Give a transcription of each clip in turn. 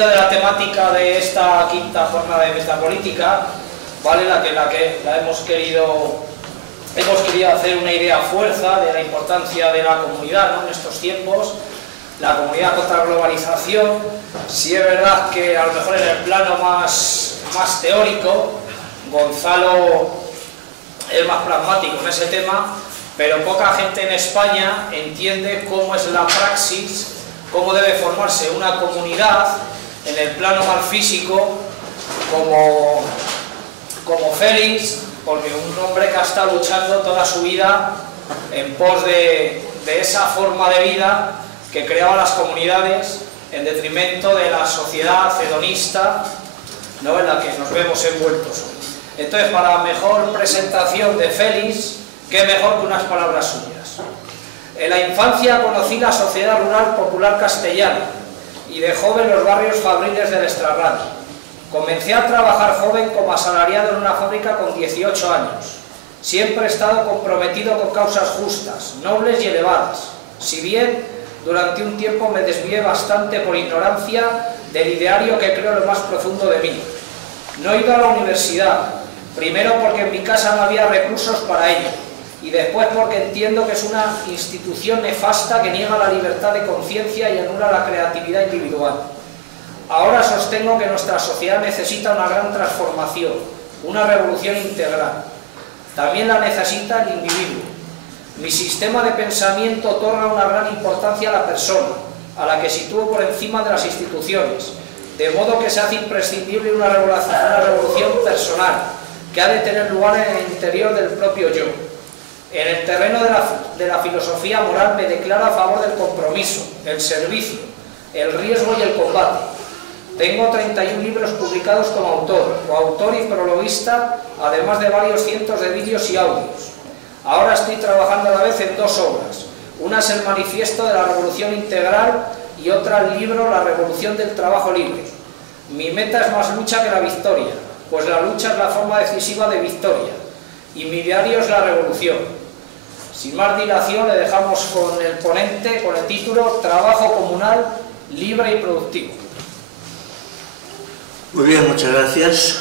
hilo de la temática de esta quinta jornada de metapolítica, ¿vale? La hemos querido hacer una idea fuerza de la importancia de la comunidad, ¿no? En estos tiempos, la comunidad contra la globalización. Sí es verdad que a lo mejor en el plano más teórico, Gonzalo es más pragmático en ese tema, pero poca gente en España entiende cómo es la praxis, cómo debe formarse una comunidad en el plano más físico, como Félix, porque un hombre que ha estado luchando toda su vida en pos de esa forma de vida que creaba las comunidades en detrimento de la sociedad hedonista, ¿no?, en la que nos vemos envueltos. Entonces, para mejor presentación de Félix, qué mejor que unas palabras suyas. En la infancia conocí la sociedad rural popular castellana y de joven los barrios fabriles del extrarradio. Comencé a trabajar joven como asalariado en una fábrica con 18 años. Siempre he estado comprometido con causas justas, nobles y elevadas, si bien durante un tiempo me desvié bastante por ignorancia del ideario que creo lo más profundo de mí. No he ido a la universidad, primero porque en mi casa no había recursos para ello, y después porque entiendo que es una institución nefasta que niega la libertad de conciencia y anula la creatividad individual. Ahora sostengo que nuestra sociedad necesita una gran transformación, una revolución integral. También la necesita el individuo. Mi sistema de pensamiento otorga una gran importancia a la persona, a la que sitúo por encima de las instituciones, de modo que se hace imprescindible una revolución personal, que ha de tener lugar en el interior del propio yo. En el terreno de la filosofía moral me declaro a favor del compromiso, el servicio, el riesgo y el combate. Tengo 31 libros publicados como autor, coautor y prologuista, además de varios cientos de vídeos y audios. Ahora estoy trabajando a la vez en dos obras. Una es el manifiesto de la revolución integral y otra el libro La revolución del trabajo libre. Mi meta es más lucha que la victoria, pues la lucha es la forma decisiva de victoria, y mi diario es la revolución. Sin más dilación, le dejamos con el ponente, con el título Trabajo comunal, libre y productivo. Muy bien, muchas gracias.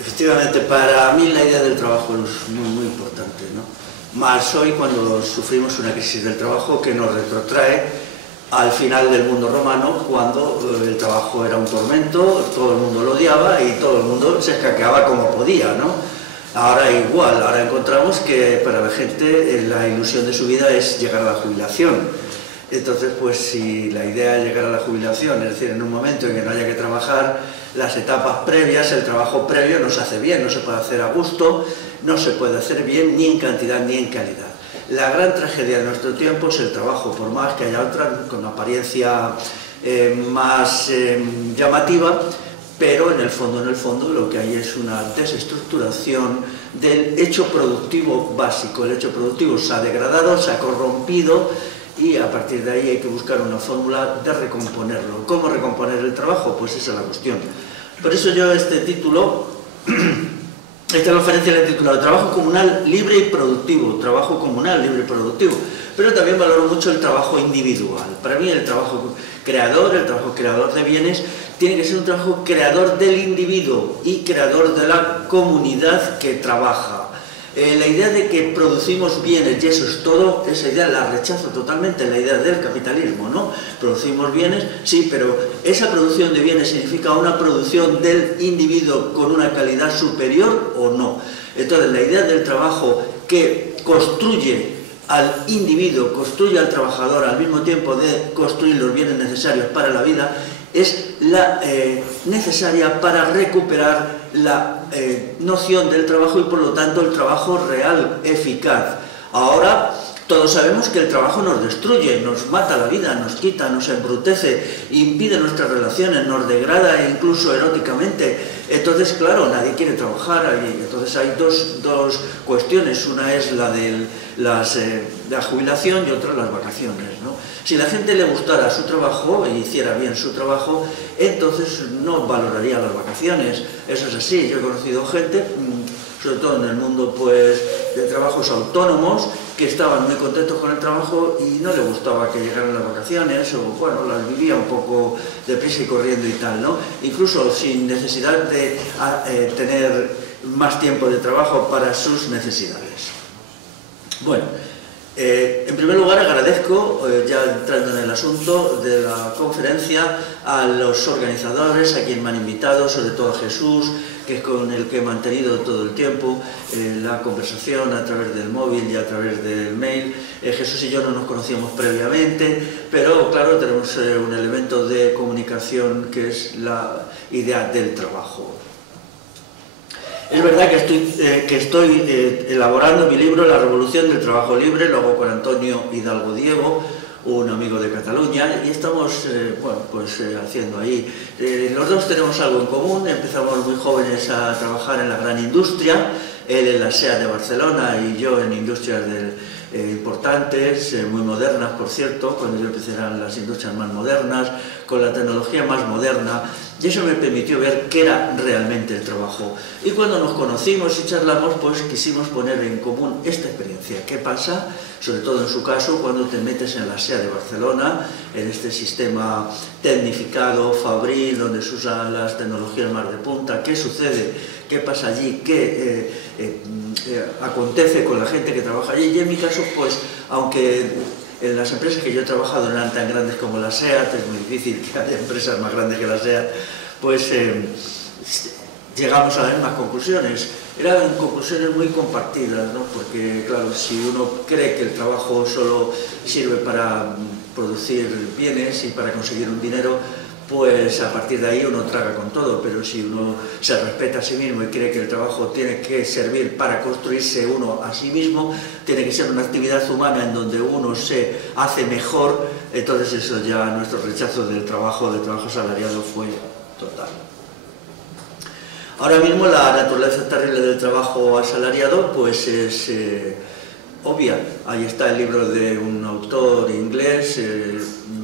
Efectivamente, para mí la idea del trabajo es muy importante, ¿no? Más hoy cuando sufrimos una crisis del trabajo que nos retrotrae al final del mundo romano, cuando el trabajo era un tormento, todo el mundo lo odiaba y todo el mundo se escaqueaba como podía, ¿no? Ahora igual, ahora encontramos que para la gente la ilusión de su vida es llegar a la jubilación. Entonces, pues si la idea es llegar a la jubilación, es decir, en un momento en que no haya que trabajar, las etapas previas, el trabajo previo no se hace bien, no se puede hacer a gusto, no se puede hacer bien ni en cantidad ni en calidad. La gran tragedia de nuestro tiempo es el trabajo, por más que haya otra con apariencia más llamativa, pero en el fondo lo que hay es una desestructuración del hecho productivo básico. El hecho productivo se ha degradado, se ha corrompido, y a partir de ahí hay que buscar una fórmula de recomponerlo. ¿Cómo recomponer el trabajo? Pues esa es la cuestión. Por eso yo este título, esta conferencia la he titulado Trabajo comunal libre y productivo, trabajo comunal libre y productivo, pero también valoro mucho el trabajo individual. Para mí el trabajo creador de bienes, tiene que ser un trabajo creador del individuo y creador de la comunidad que trabaja. La idea de que producimos bienes y eso es todo, esa idea la rechazo totalmente, la idea del capitalismo, ¿no? Producimos bienes, sí, pero esa producción de bienes significa una producción del individuo con una calidad superior o no. Entonces la idea del trabajo que construye al individuo, construye al trabajador al mismo tiempo de construir los bienes necesarios para la vida, es la necesaria para recuperar la noción del trabajo y por lo tanto el trabajo real, eficaz. Ahora todos sabemos que el trabajo nos destruye, nos mata la vida, nos quita, nos embrutece, impide nuestras relaciones, nos degrada incluso eróticamente. Entonces, claro, nadie quiere trabajar. Entonces hay dos cuestiones, una es la de la jubilación y otra las vacaciones, ¿no? Si la gente le gustara su trabajo e hiciera bien su trabajo, entonces no valoraría las vacaciones. Eso es así. Yo he conocido gente sobre todo en el mundo pues, de trabajos autónomos, que estaban muy contentos con el trabajo y no les gustaba que llegaran las vacaciones, o bueno, las vivía un poco deprisa y corriendo y tal, ¿no? Incluso sin necesidad de tener más tiempo de trabajo para sus necesidades. Bueno, en primer lugar agradezco, ya entrando en el asunto de la conferencia, a los organizadores, a quienes me han invitado, sobre todo a Jesús, que es con el que he mantenido todo el tiempo la conversación a través del móvil y a través del mail. Jesús y yo no nos conocíamos previamente, pero claro, tenemos un elemento de comunicación que es la idea del trabajo. Es verdad que estoy elaborando mi libro La revolución del trabajo libre, lo hago con Antonio Hidalgo Diego, un amigo de Cataluña, y estamos haciendo ahí. Los dos tenemos algo en común, empezamos muy jóvenes a trabajar en la gran industria, él en la SEA de Barcelona y yo en industrias importantes, muy modernas por cierto, cuando yo empecé eran las industrias más modernas, con la tecnología más moderna, y eso me permitió ver qué era realmente el trabajo. Y cuando nos conocimos y charlamos, pues quisimos poner en común esta experiencia. ¿Qué pasa? Sobre todo en su caso, cuando te metes en la SEA de Barcelona, en este sistema tecnificado, fabril, donde se usan las tecnologías más de punta. ¿Qué sucede? ¿Qué pasa allí? ¿Qué acontece con la gente que trabaja allí? Y en mi caso, pues, aunque en las empresas que yo he trabajado no eran tan grandes como la SEAT, es muy difícil que haya empresas más grandes que la SEAT, pues llegamos a las mismas conclusiones. Eran conclusiones muy compartidas, ¿no? Porque, claro, si uno cree que el trabajo solo sirve para producir bienes y para conseguir un dinero, pues a partir de ahí uno traga con todo, pero si uno se respeta a sí mismo y cree que el trabajo tiene que servir para construirse uno a sí mismo, tiene que ser una actividad humana en donde uno se hace mejor, entonces eso ya, nuestro rechazo del trabajo asalariado fue total. Ahora mismo la naturaleza terrible del trabajo asalariado pues es obvia. Ahí está el libro de un autor inglés,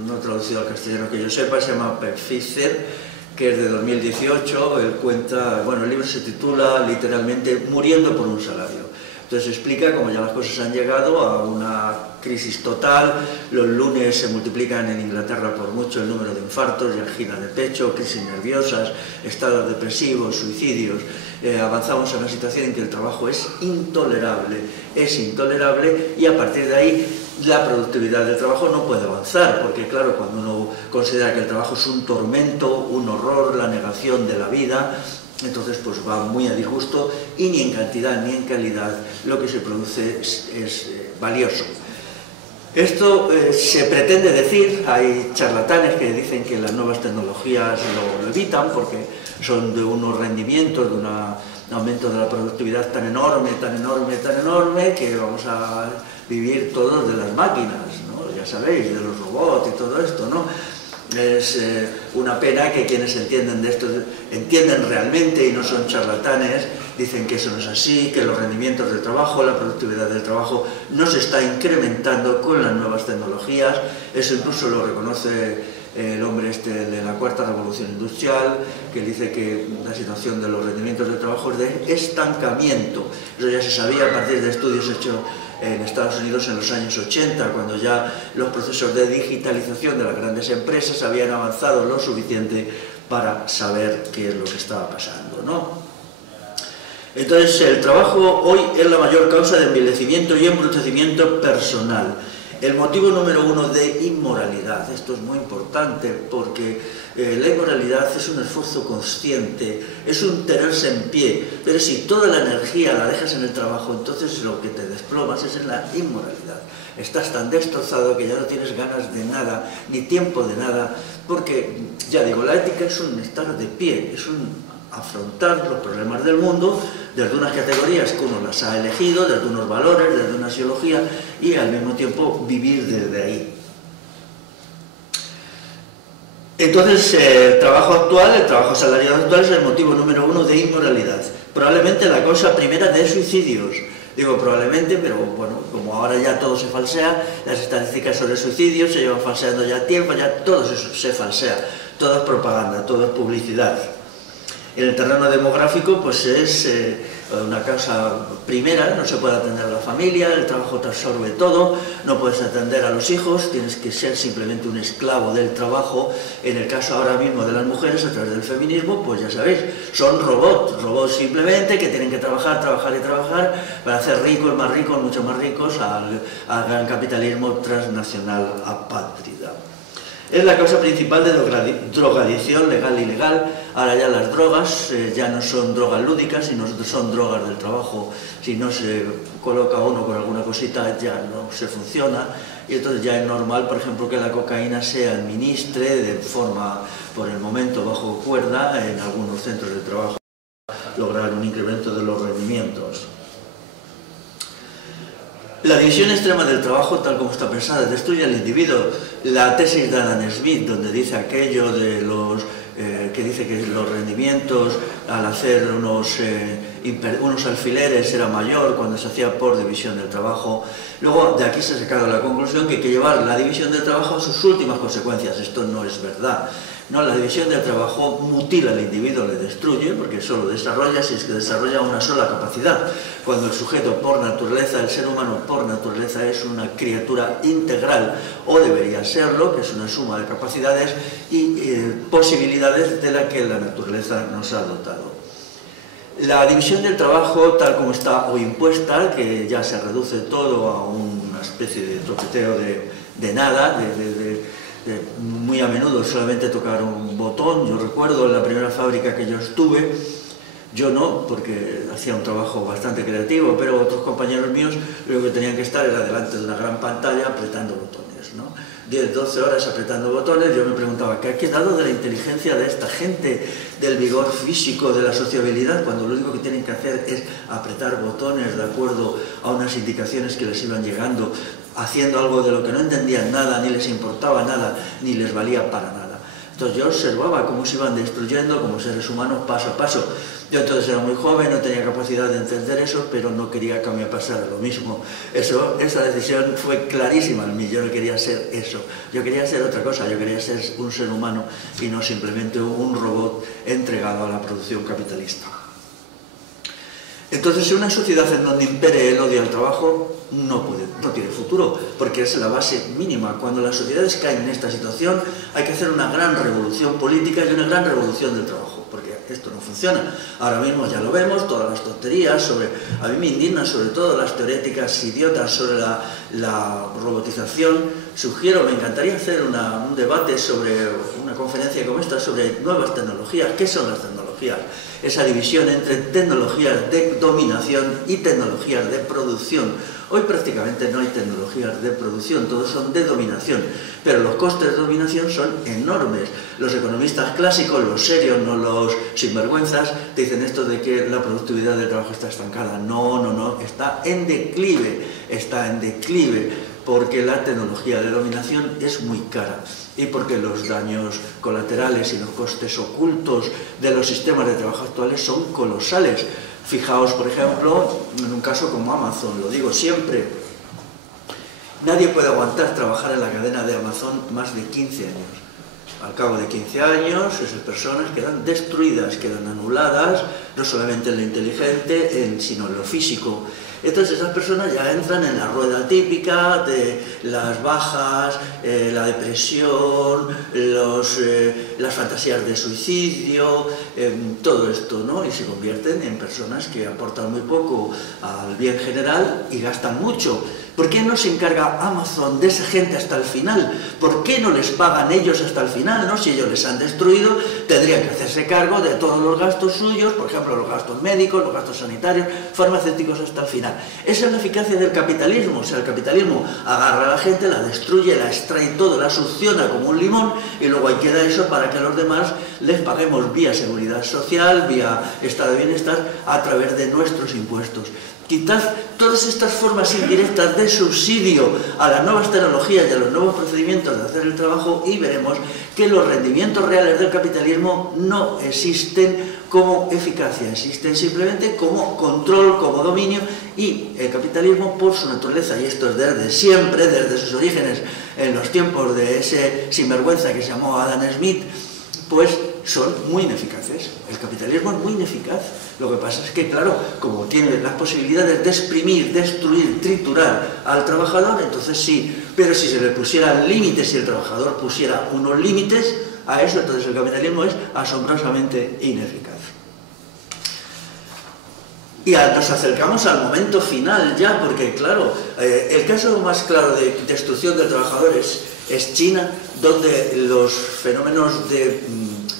no traducido al castellano que yo sepa, se llama Per Fischer, que es de 2018. Él cuenta, bueno, el libro se titula literalmente Muriendo por un salario. Entonces explica cómo ya las cosas han llegado a una crisis total. Los lunes se multiplican en Inglaterra por mucho el número de infartos y angina de pecho, crisis nerviosas, estados depresivos, suicidios. Avanzamos a una situación en que el trabajo es intolerable y a partir de ahí la productividad del trabajo no puede avanzar, porque claro, cuando uno considera que el trabajo es un tormento, un horror, la negación de la vida, entonces pues va muy a disgusto y ni en cantidad ni en calidad lo que se produce es valioso. Esto se pretende decir, hay charlatanes que dicen que las nuevas tecnologías lo evitan porque son de unos rendimientos, de un aumento de la productividad tan enorme, que vamos a vivir todos de las máquinas, ¿no? Ya sabéis, de los robots y todo esto, ¿no? Es una pena que quienes entienden de esto, entienden realmente y no son charlatanes, dicen que eso no es así, que los rendimientos del trabajo, la productividad del trabajo no se está incrementando con las nuevas tecnologías. Eso incluso lo reconoce el hombre este de la cuarta revolución industrial, que dice que la situación de los rendimientos del trabajo es de estancamiento. Eso ya se sabía a partir de estudios hechos en Estados Unidos en los años 80, cuando ya los procesos de digitalización de las grandes empresas habían avanzado lo suficiente para saber qué es lo que estaba pasando, ¿no? Entonces, el trabajo hoy es la mayor causa de envilecimiento y embrutecimiento personal. El motivo número uno de inmoralidad. Esto es muy importante porque la inmoralidad es un esfuerzo consciente, es un tenerse en pie, pero si toda la energía la dejas en el trabajo, entonces lo que te desplomas es en la inmoralidad. Estás tan destrozado que ya no tienes ganas de nada, ni tiempo de nada, porque, ya digo, la ética es un estar de pie, es un afrontar los problemas del mundo desde unas categorías que uno las ha elegido, desde unos valores, desde una ideología, y al mismo tiempo vivir desde ahí. Entonces, el trabajo asalariado actual es el motivo número uno de inmoralidad. Probablemente la causa primera de suicidios. Digo probablemente, pero bueno, como ahora ya todo se falsea, las estadísticas sobre suicidios se llevan falseando ya tiempo, ya todo se falsea, todo es propaganda, todo es publicidad. En el terreno demográfico, pues es una causa primera, no se puede atender a la familia, el trabajo te absorbe todo, no puedes atender a los hijos, tienes que ser simplemente un esclavo del trabajo. En el caso ahora mismo de las mujeres, a través del feminismo, pues ya sabéis, son robots simplemente que tienen que trabajar, trabajar y trabajar para hacer ricos, mucho más ricos al gran capitalismo transnacional apátrida. Es la causa principal de drogadicción legal y ilegal. Ahora ya las drogas ya no son drogas lúdicas, sino son drogas del trabajo. Si no se coloca uno con alguna cosita ya no se funciona, y entonces ya es normal, por ejemplo, que la cocaína se administre de forma, por el momento, bajo cuerda en algunos centros de trabajo, lograr un incremento de los rendimientos. La división extrema del trabajo, tal como está pensada, destruye al individuo. La tesis de Adam Smith, donde dice aquello de que dice que los rendimientos al hacer unos alfileres era mayor cuando se hacía por división del trabajo. Luego de aquí se ha sacado la conclusión que hay que llevar la división del trabajo a sus últimas consecuencias. Esto no es verdad. No, la división del trabajo mutila al individuo, le destruye, porque solo desarrolla si es que desarrolla una sola capacidad. Cuando el sujeto por naturaleza, el ser humano por naturaleza es una criatura integral, o debería serlo, que es una suma de capacidades y posibilidades de la que la naturaleza nos ha dotado. La división del trabajo, tal como está hoy impuesta, que ya se reduce todo a una especie de toqueteo de nada, muy a menudo solamente tocar un botón. Yo recuerdo en la primera fábrica que yo estuve, yo no, porque hacía un trabajo bastante creativo, pero otros compañeros míos lo que tenían que estar era delante de una gran pantalla apretando botones, ¿no? 10, 12 horas apretando botones. Yo me preguntaba, ¿qué ha quedado de la inteligencia de esta gente, del vigor físico, de la sociabilidad, cuando lo único que tienen que hacer es apretar botones de acuerdo a unas indicaciones que les iban llegando, haciendo algo de lo que no entendían nada, ni les importaba nada, ni les valía para nada? Entonces yo observaba cómo se iban destruyendo como seres humanos paso a paso. Yo entonces era muy joven, no tenía capacidad de entender eso, pero no quería que me pasara lo mismo. Esa decisión fue clarísima en mí. Yo no quería ser eso, yo quería ser otra cosa, yo quería ser un ser humano y no simplemente un robot entregado a la producción capitalista. Entonces, una sociedad en donde impere el odio al trabajo no tiene futuro, porque es la base mínima. Cuando las sociedades caen en esta situación, hay que hacer una gran revolución política y una gran revolución del trabajo, porque esto no funciona. Ahora mismo ya lo vemos, todas las tonterías a mí me indignan sobre todo las teoréticas idiotas sobre la robotización. Me encantaría hacer un debate sobre una conferencia como esta sobre nuevas tecnologías. ¿Qué son las tecnologías? Esa división entre tecnologías de dominación y tecnologías de producción. Hoy prácticamente no hay tecnologías de producción, todos son de dominación, pero los costes de dominación son enormes. Los economistas clásicos, los serios, no los sinvergüenzas, te dicen esto de que la productividad del trabajo está estancada. No, está en declive, porque la tecnología de dominación es muy cara y porque los daños colaterales y los costes ocultos de los sistemas de trabajo actuales son colosales. Fijaos, por ejemplo, en un caso como Amazon, lo digo siempre, nadie puede aguantar trabajar en la cadena de Amazon más de 15 años. Al cabo de 15 años, esas personas quedan destruidas, quedan anuladas, no solamente en lo inteligente, sino en lo físico. Entonces esas personas ya entran en la rueda típica de las bajas, la depresión, las fantasías de suicidio, todo esto, ¿no? Y se convierten en personas que aportan muy poco al bien general y gastan mucho. ¿Por qué no se encarga Amazon de esa gente hasta el final? ¿Por qué no les pagan ellos hasta el final, ¿no? Si ellos les han destruido, tendrían que hacerse cargo de todos los gastos suyos, por ejemplo, los gastos médicos, los gastos sanitarios, farmacéuticos hasta el final. Esa es la eficacia del capitalismo. O sea, el capitalismo agarra a la gente, la destruye, la extrae todo, la succiona como un limón y luego ahí queda eso para que a los demás les paguemos vía seguridad social, vía estado de bienestar, a través de nuestros impuestos. Quitad todas estas formas indirectas de subsidio a las nuevas tecnologías y a los nuevos procedimientos de hacer el trabajo y veremos que los rendimientos reales del capitalismo no existen como eficacia, existen simplemente como control, como dominio, y el capitalismo por su naturaleza, y esto es desde siempre, desde sus orígenes, en los tiempos de ese sinvergüenza que se llamó Adam Smith, pues son muy ineficaces. El capitalismo es muy ineficaz. Lo que pasa es que, claro, como tiene las posibilidades de exprimir, destruir, triturar al trabajador, entonces sí. Pero si se le pusieran límites, si el trabajador pusiera unos límites a eso, entonces el capitalismo es asombrosamente ineficaz. Y nos acercamos al momento final ya, porque claro, el caso más claro de destrucción del trabajador es China, donde los fenómenos de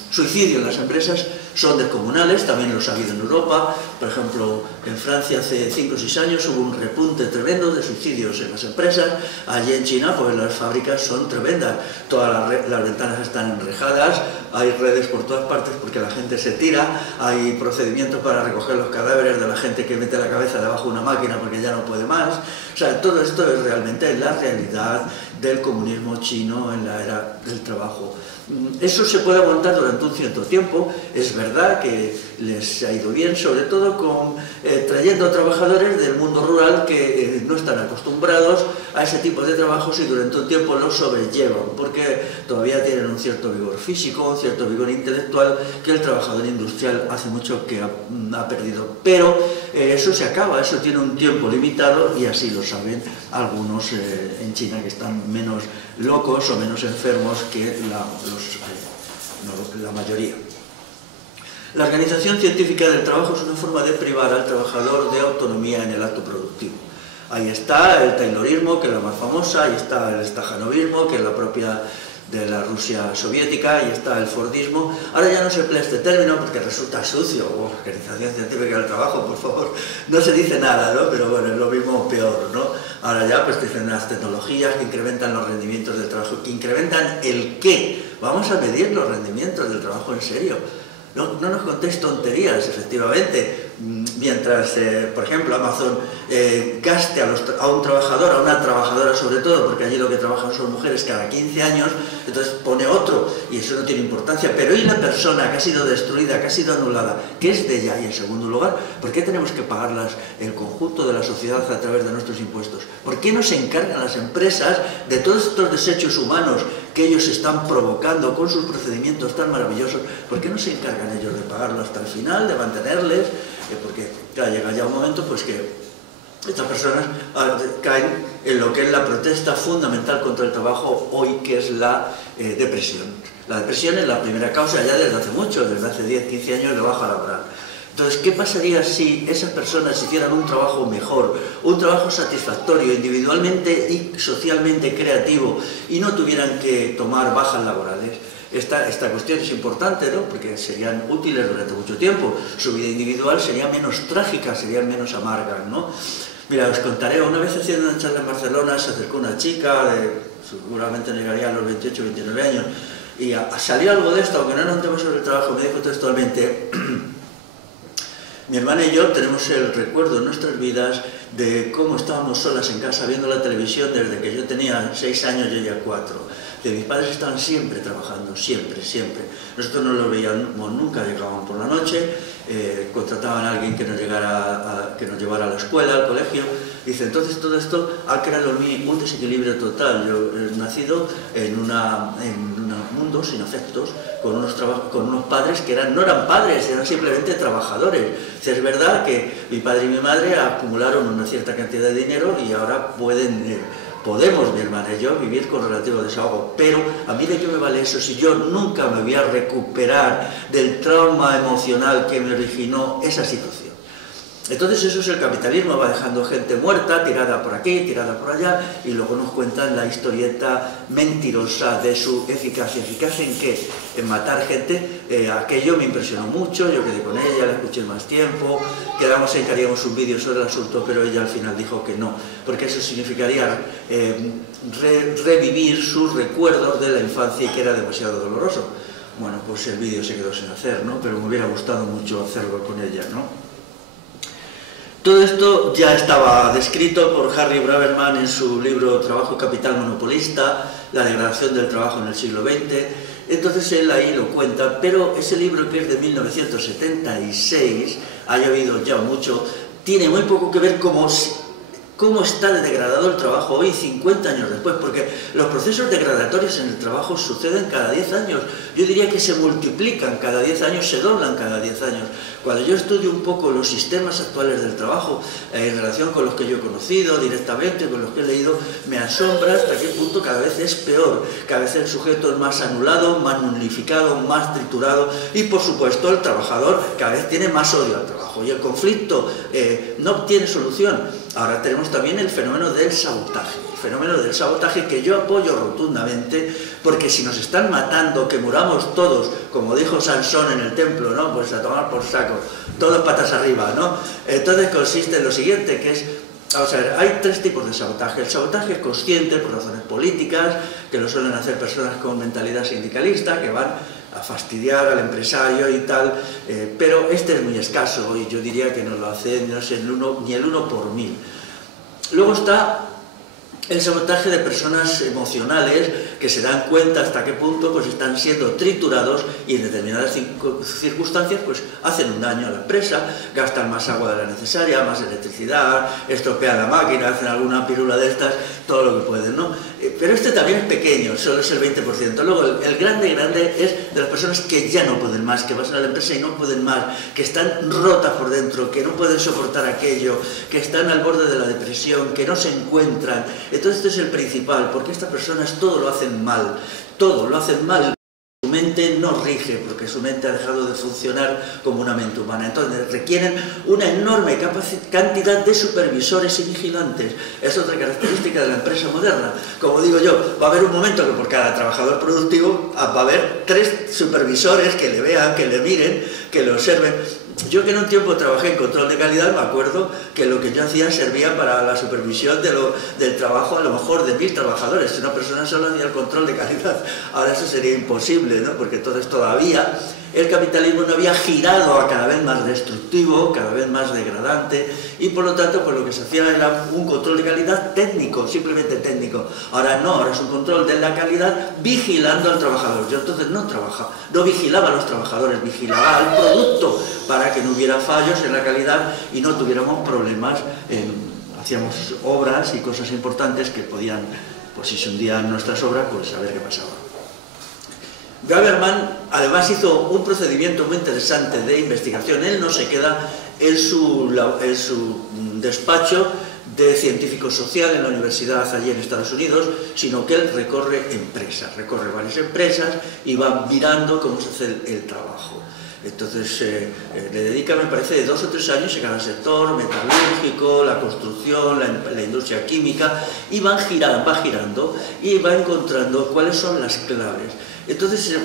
suicidio en las empresas son descomunales, también los ha habido en Europa. Por ejemplo, en Francia hace 5 o 6 años hubo un repunte tremendo de suicidios en las empresas. Allí en China, pues las fábricas son tremendas, todas las ventanas están enrejadas, hay redes por todas partes porque la gente se tira, hay procedimientos para recoger los cadáveres de la gente que mete la cabeza debajo de una máquina porque ya no puede más. O sea, todo esto es realmente la realidad del comunismo chino en la era del trabajo. Eso se puede aguantar durante un cierto tiempo. Es verdad que les ha ido bien, sobre todo trayendo trabajadores del mundo rural que no están acostumbrados a ese tipo de trabajos y durante un tiempo los sobrellevan, porque todavía tienen un cierto vigor físico, un cierto vigor intelectual que el trabajador industrial hace mucho que ha perdido. Pero eso se acaba, eso tiene un tiempo limitado y así lo saben algunos en China que están menos locos o menos enfermos que la mayoría. La organización científica del trabajo es una forma de privar al trabajador de autonomía en el acto productivo. Ahí está el taylorismo, que es la más famosa, ahí está el stajanovismo, que es la propia de la Rusia soviética, ahí está el fordismo. Ahora ya no se emplea este término porque resulta sucio. Organización científica del trabajo, por favor, no se dice nada, ¿no? Pero bueno, es lo mismo o peor, ¿no? Ahora ya pues dicen las tecnologías que incrementan los rendimientos del trabajo. ¿Que incrementan el qué? Vamos a medir los rendimientos del trabajo en serio. No nos contéis tonterías, efectivamente. Mientras, por ejemplo, Amazon gaste a un trabajador, a una trabajadora sobre todo, porque allí lo que trabajan son mujeres cada 15 años, entonces pone otro, y eso no tiene importancia. Pero ¿y la persona que ha sido destruida, que ha sido anulada, que es de ella? Y en segundo lugar, ¿por qué tenemos que pagarlas el conjunto de la sociedad a través de nuestros impuestos? ¿Por qué no se encargan las empresas de todos estos desechos humanos que ellos están provocando con sus procedimientos tan maravillosos? ¿Por qué no se encargan ellos de pagarlo hasta el final, de mantenerles? Porque claro, llega ya un momento pues que estas personas caen en lo que es la protesta fundamental contra el trabajo hoy, que es la depresión. La depresión es la primera causa ya desde hace mucho, desde hace 10, 15 años de baja laboral. Entonces, ¿qué pasaría si esas personas hicieran un trabajo mejor, un trabajo satisfactorio, individualmente y socialmente creativo, y no tuvieran que tomar bajas laborales? Esta cuestión es importante, ¿no? Porque serían útiles durante mucho tiempo. Su vida individual sería menos trágica, sería menos amarga, ¿no? Mira, os contaré, una vez haciendo una charla en Barcelona, se acercó una chica, seguramente llegaría a los 28 o 29 años, y salió algo de esto, aunque no era un tema sobre el trabajo, me dijo textualmente: mi hermana y yo tenemos el recuerdo en nuestras vidas de cómo estábamos solas en casa viendo la televisión desde que yo tenía 6 años y ella 4. Que mis padres estaban siempre trabajando, siempre, siempre. Nosotros no los veíamos nunca, llegaban por la noche, contrataban a alguien que nos llevara a la escuela, al colegio. Dice, entonces todo esto ha creado en mí un desequilibrio total. Yo he nacido en un mundo sin afectos, con unos padres que no eran padres, eran simplemente trabajadores. Es verdad que mi padre y mi madre acumularon una cierta cantidad de dinero y ahora podemos, mi hermana y yo, vivir con relativo desahogo, pero a mí de qué me vale eso si yo nunca me voy a recuperar del trauma emocional que me originó esa situación. Entonces eso es el capitalismo, va dejando gente muerta, tirada por aquí, tirada por allá, y luego nos cuentan la historieta mentirosa de su eficacia. ¿Eficacia en qué? En matar gente. Aquello me impresionó mucho, yo quedé con ella, la escuché más tiempo, quedamos en que haríamos un vídeo sobre el asunto, pero ella al final dijo que no, porque eso significaría revivir sus recuerdos de la infancia y que era demasiado doloroso. Bueno, pues el vídeo se quedó sin hacer, ¿no? Pero me hubiera gustado mucho hacerlo con ella, ¿no? Todo esto ya estaba descrito por Harry Braverman en su libro Trabajo, Capital, Monopolista, la degradación del trabajo en el siglo XX. Entonces él ahí lo cuenta, pero ese libro, que es de 1976, ha llovido ya mucho, tiene muy poco que ver cómo está degradado el trabajo hoy 50 años después, porque los procesos degradatorios en el trabajo suceden cada 10 años. Yo diría que se multiplican cada 10 años, se doblan cada 10 años. Cuando yo estudio un poco los sistemas actuales del trabajo en relación con los que yo he conocido directamente, con los que he leído, me asombra hasta qué punto cada vez es peor. Cada vez el sujeto es más anulado, más nulificado, más triturado y, por supuesto, el trabajador cada vez tiene más odio al trabajo y el conflicto no obtiene solución. Ahora tenemos también el fenómeno del sabotaje. El fenómeno del sabotaje que yo apoyo rotundamente, porque si nos están matando, que muramos todos, como dijo Sansón en el templo, ¿no? Pues a tomar por saco, todos patas arriba, ¿no? Entonces consiste en lo siguiente, que es, vamos a ver, hay tres tipos de sabotaje. El sabotaje consciente, por razones políticas, que lo suelen hacer personas con mentalidad sindicalista, que van a fastidiar al empresario y tal, pero este es muy escaso y yo diría que no lo hace, no sé, ni el 1 por 1000. Luego está el sabotaje de personas emocionales que se dan cuenta hasta qué punto pues están siendo triturados y en determinadas circunstancias pues hacen un daño a la empresa, gastan más agua de la necesaria, más electricidad, estropean la máquina, hacen alguna pirula de estas, todo lo que pueden, ¿no? Pero este también es pequeño, solo es el 20%. Luego el grande es de las personas que ya no pueden más, que van a la empresa y no pueden más, que están rotas por dentro, que no pueden soportar aquello, que están al borde de la depresión, que no se encuentran. Entonces este es el principal, porque estas personas todo lo hacen mal, todo lo hacen mal. Su mente no rige, porque su mente ha dejado de funcionar como una mente humana. Entonces requieren una enorme cantidad de supervisores y vigilantes. Es otra característica de la empresa moderna. Como digo yo, va a haber un momento que por cada trabajador productivo va a haber 3 supervisores que le vean, que le miren, que le observen. Yo que en un tiempo trabajé en control de calidad, me acuerdo que lo que yo hacía servía para la supervisión del trabajo a lo mejor de 1000 trabajadores. Si una persona solo hacía el control de calidad, ahora eso sería imposible, ¿no? Porque entonces todavía el capitalismo no había girado a cada vez más destructivo, cada vez más degradante, y por lo tanto pues lo que se hacía era un control de calidad técnico, simplemente técnico. Ahora no, ahora es un control de la calidad vigilando al trabajador. Yo entonces no vigilaba a los trabajadores, vigilaba al producto para que no hubiera fallos en la calidad y no tuviéramos problemas. Hacíamos obras y cosas importantes que podían, pues si se hundían nuestras obras, pues a ver qué pasaba. Braverman además hizo un procedimiento muy interesante de investigación. Él no se queda en su despacho de científico social en la universidad allí en Estados Unidos, sino que él recorre empresas, recorre varias empresas y va mirando cómo se hace el trabajo. Entonces le dedica, me parece, 2 o 3 años a cada sector, metalúrgico, la construcción, la industria química, y va girando y va encontrando cuáles son las claves. Entonces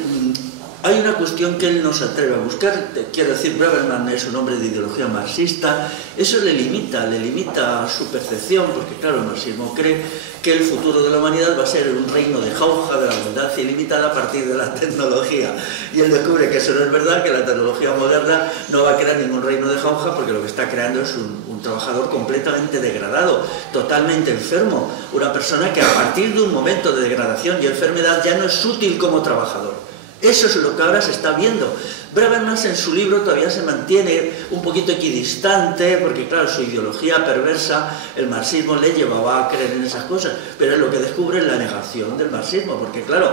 hay una cuestión que él no se atreve a buscar. Quiero decir, Braverman es un hombre de ideología marxista. Eso le limita su percepción, porque claro, el marxismo cree que el futuro de la humanidad va a ser un reino de jauja, de la abundancia ilimitada a partir de la tecnología. Y él descubre que eso no es verdad, que la tecnología moderna no va a crear ningún reino de jauja, porque lo que está creando es un trabajador completamente degradado, totalmente enfermo, una persona que a partir de un momento de degradación y enfermedad ya no es útil como trabajador. Eso es lo que ahora se está viendo. Braverman en su libro todavía se mantiene un poquito equidistante, porque claro, su ideología perversa, el marxismo le llevaba a creer en esas cosas, pero es lo que descubre en la negación del marxismo, porque claro,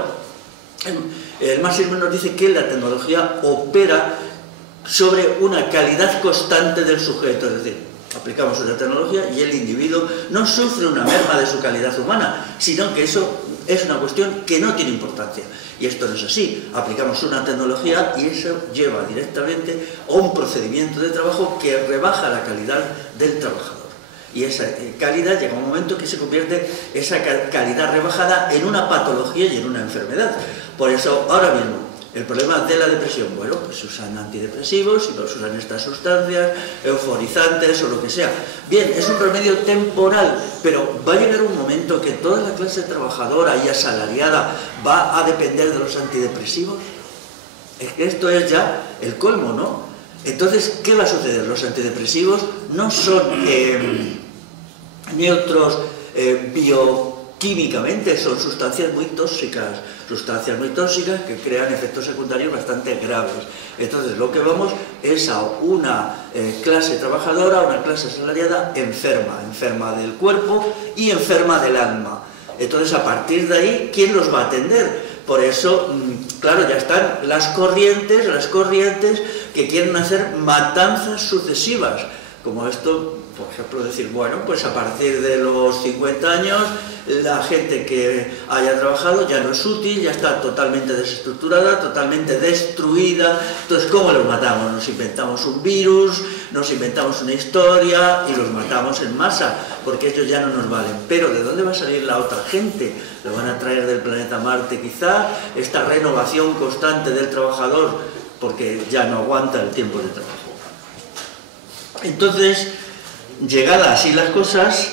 el marxismo nos dice que la tecnología opera sobre una calidad constante del sujeto, es decir, aplicamos una tecnología y el individuo no sufre una merma de su calidad humana, sino que eso es una cuestión que no tiene importancia. Y esto no es así. Aplicamos una tecnología y eso lleva directamente a un procedimiento de trabajo que rebaja la calidad del trabajador. Y esa calidad llega a un momento que se convierte, esa calidad rebajada, en una patología y en una enfermedad. Por eso, ahora mismo, el problema de la depresión, bueno, pues se usan antidepresivos, se usan estas sustancias, euforizantes o lo que sea. Bien, es un remedio temporal, pero va a llegar un momento que toda la clase trabajadora y asalariada va a depender de los antidepresivos. Es que esto es ya el colmo, ¿no? Entonces, ¿qué va a suceder? Los antidepresivos no son neutros químicamente son sustancias muy tóxicas que crean efectos secundarios bastante graves. Entonces lo que vamos es a una clase trabajadora, una clase asalariada enferma del cuerpo y enferma del alma. Entonces a partir de ahí, ¿quién los va a atender? Por eso, claro, ya están las corrientes que quieren hacer matanzas sucesivas, como esto. Por ejemplo, decir, bueno, pues a partir de los 50 años la gente que haya trabajado ya no es útil, ya está totalmente desestructurada, totalmente destruida. Entonces, ¿cómo los matamos? Nos inventamos un virus, nos inventamos una historia y los matamos en masa, porque ellos ya no nos valen. Pero ¿de dónde va a salir la otra gente? ¿Lo van a traer del planeta Marte quizá? Esta renovación constante del trabajador, porque ya no aguanta el tiempo de trabajo. Entonces, llegadas así las cosas,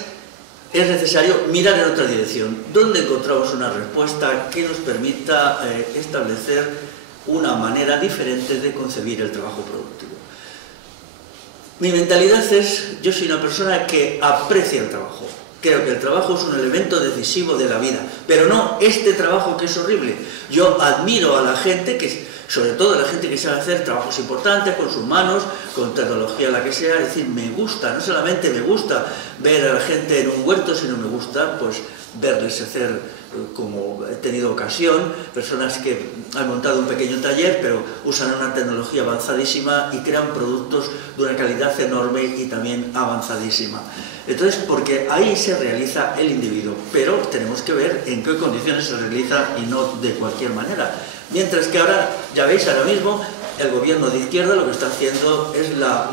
es necesario mirar en otra dirección. ¿Dónde encontramos una respuesta que nos permita establecer una manera diferente de concebir el trabajo productivo? Mi mentalidad es, yo soy una persona que aprecia el trabajo. Creo que el trabajo es un elemento decisivo de la vida, pero no este trabajo que es horrible. Yo admiro a la gente sobre todo la gente que sabe hacer trabajos importantes con sus manos, con tecnología la que sea. Es decir, me gusta, no solamente me gusta ver a la gente en un huerto, sino me gusta pues verles hacer, como he tenido ocasión, personas que han montado un pequeño taller pero usan una tecnología avanzadísima y crean productos de una calidad enorme y también avanzadísima. Entonces, porque ahí se realiza el individuo, pero tenemos que ver en qué condiciones se realiza y no de cualquier manera. Mientras que ahora, ya veis, ahora mismo el gobierno de izquierda lo que está haciendo es la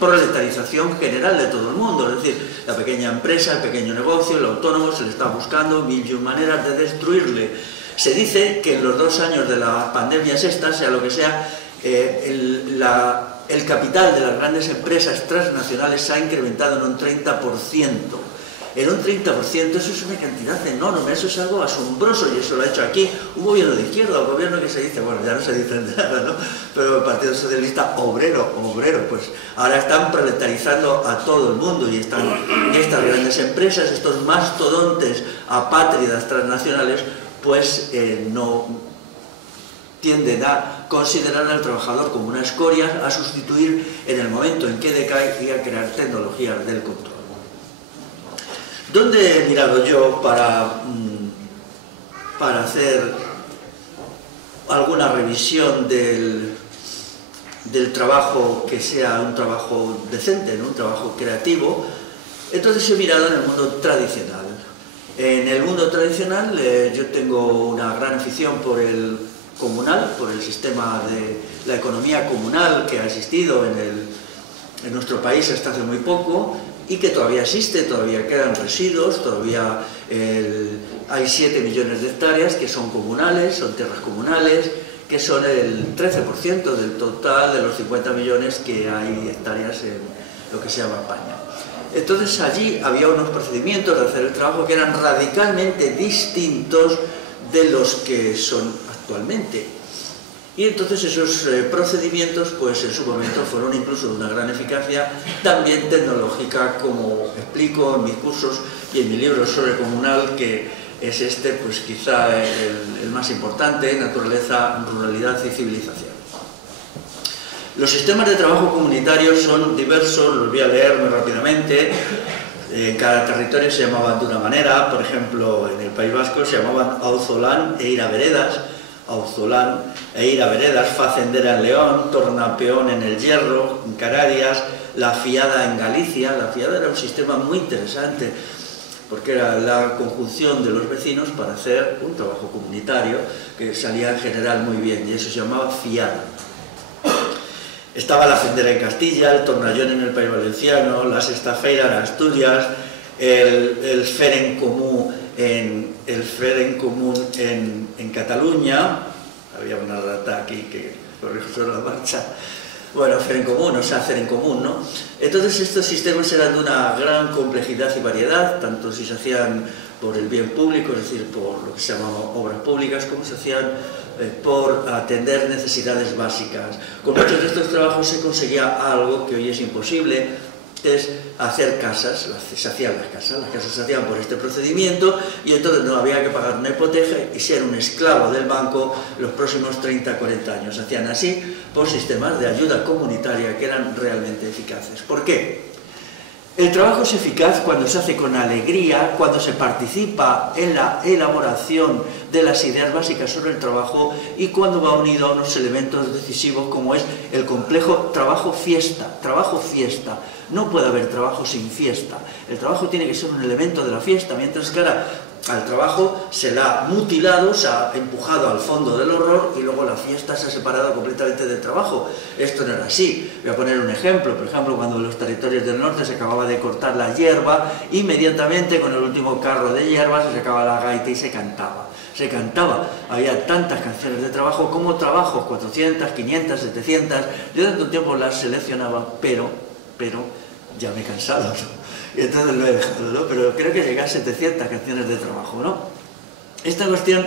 proletarización general de todo el mundo, es decir, la pequeña empresa, el pequeño negocio, el autónomo, se le está buscando mil y un maneras de destruirle. Se dice que en los 2 años de la pandemia sea lo que sea, el capital de las grandes empresas transnacionales se ha incrementado en un 30%. En un 30%, eso es una cantidad enorme, eso es algo asombroso, y eso lo ha hecho aquí un gobierno de izquierda, un gobierno que se dice, bueno, ya no se dice nada, ¿no? Pero el Partido Socialista obrero, pues ahora están proletarizando a todo el mundo y estas grandes empresas, estos mastodontes apátridas transnacionales, pues no tienden a considerar al trabajador como una escoria a sustituir en el momento en que decae y a crear tecnologías del control. ¿Dónde he mirado yo para hacer alguna revisión del trabajo que sea un trabajo decente, ¿no? Un trabajo creativo? Entonces he mirado en el mundo tradicional. En el mundo tradicional yo tengo una gran afición por el comunal, por el sistema de la economía comunal que ha existido en nuestro país hasta hace muy poco, y que todavía existe, todavía quedan residuos, todavía hay 7 millones de hectáreas que son comunales, son tierras comunales, que son el 13% del total de los 50 millones que hay hectáreas en lo que se llama España. Entonces allí había unos procedimientos de hacer el trabajo que eran radicalmente distintos de los que son actualmente. Y entonces esos procedimientos, pues en su momento fueron incluso de una gran eficacia, también tecnológica, como explico en mis cursos y en mi libro sobre comunal, que es pues quizá el más importante, Naturaleza, Ruralidad y Civilización. Los sistemas de trabajo comunitario son diversos, los voy a leer muy rápidamente. En cada territorio se llamaban de una manera, por ejemplo, en el País Vasco se llamaban auzolán e iraveredas, auzolán e iraveredas, facendera en León, tornapeón en el Hierro, en Canarias, la fiada en Galicia. La fiada era un sistema muy interesante porque era la conjunción de los vecinos para hacer un trabajo comunitario que salía en general muy bien, y eso se llamaba fiada. Estaba la fendera en Castilla, el tornallón en el País Valenciano, la sextafeira en Asturias, el fer en común en Cataluña. Había una rata aquí que corrijo sobre la marcha. Bueno, fer en común, o sea, hacer en común, ¿no? Entonces estos sistemas eran de una gran complejidad y variedad, tanto si se hacían por el bien público, es decir, por lo que se llamaban obras públicas, como se hacían por atender necesidades básicas. Con muchos de estos trabajos se conseguía algo que hoy es imposible, es hacer casas, se hacían las casas se hacían por este procedimiento y entonces no había que pagar una hipoteca y ser un esclavo del banco los próximos 30, 40 años. Se hacían así por sistemas de ayuda comunitaria que eran realmente eficaces. ¿Por qué? El trabajo es eficaz cuando se hace con alegría, cuando se participa en la elaboración de las ideas básicas sobre el trabajo y cuando va unido a unos elementos decisivos como es el complejo trabajo-fiesta. Trabajo-fiesta. No puede haber trabajo sin fiesta. El trabajo tiene que ser un elemento de la fiesta, mientras que ahora al trabajo se le ha mutilado, se ha empujado al fondo del horror y luego la fiesta se ha separado completamente del trabajo. Esto no era así. Voy a poner un ejemplo. Por ejemplo, cuando en los territorios del norte se acababa de cortar la hierba, inmediatamente con el último carro de hierba se sacaba la gaita y se cantaba. Se cantaba. Había tantas canciones de trabajo como trabajos, 400, 500, 700. Yo de tanto tiempo las seleccionaba, pero ya me he cansado, ¿no? Y entonces lo he dejado, ¿no? Pero creo que llegué a 700 canciones de trabajo, ¿no? Esta cuestión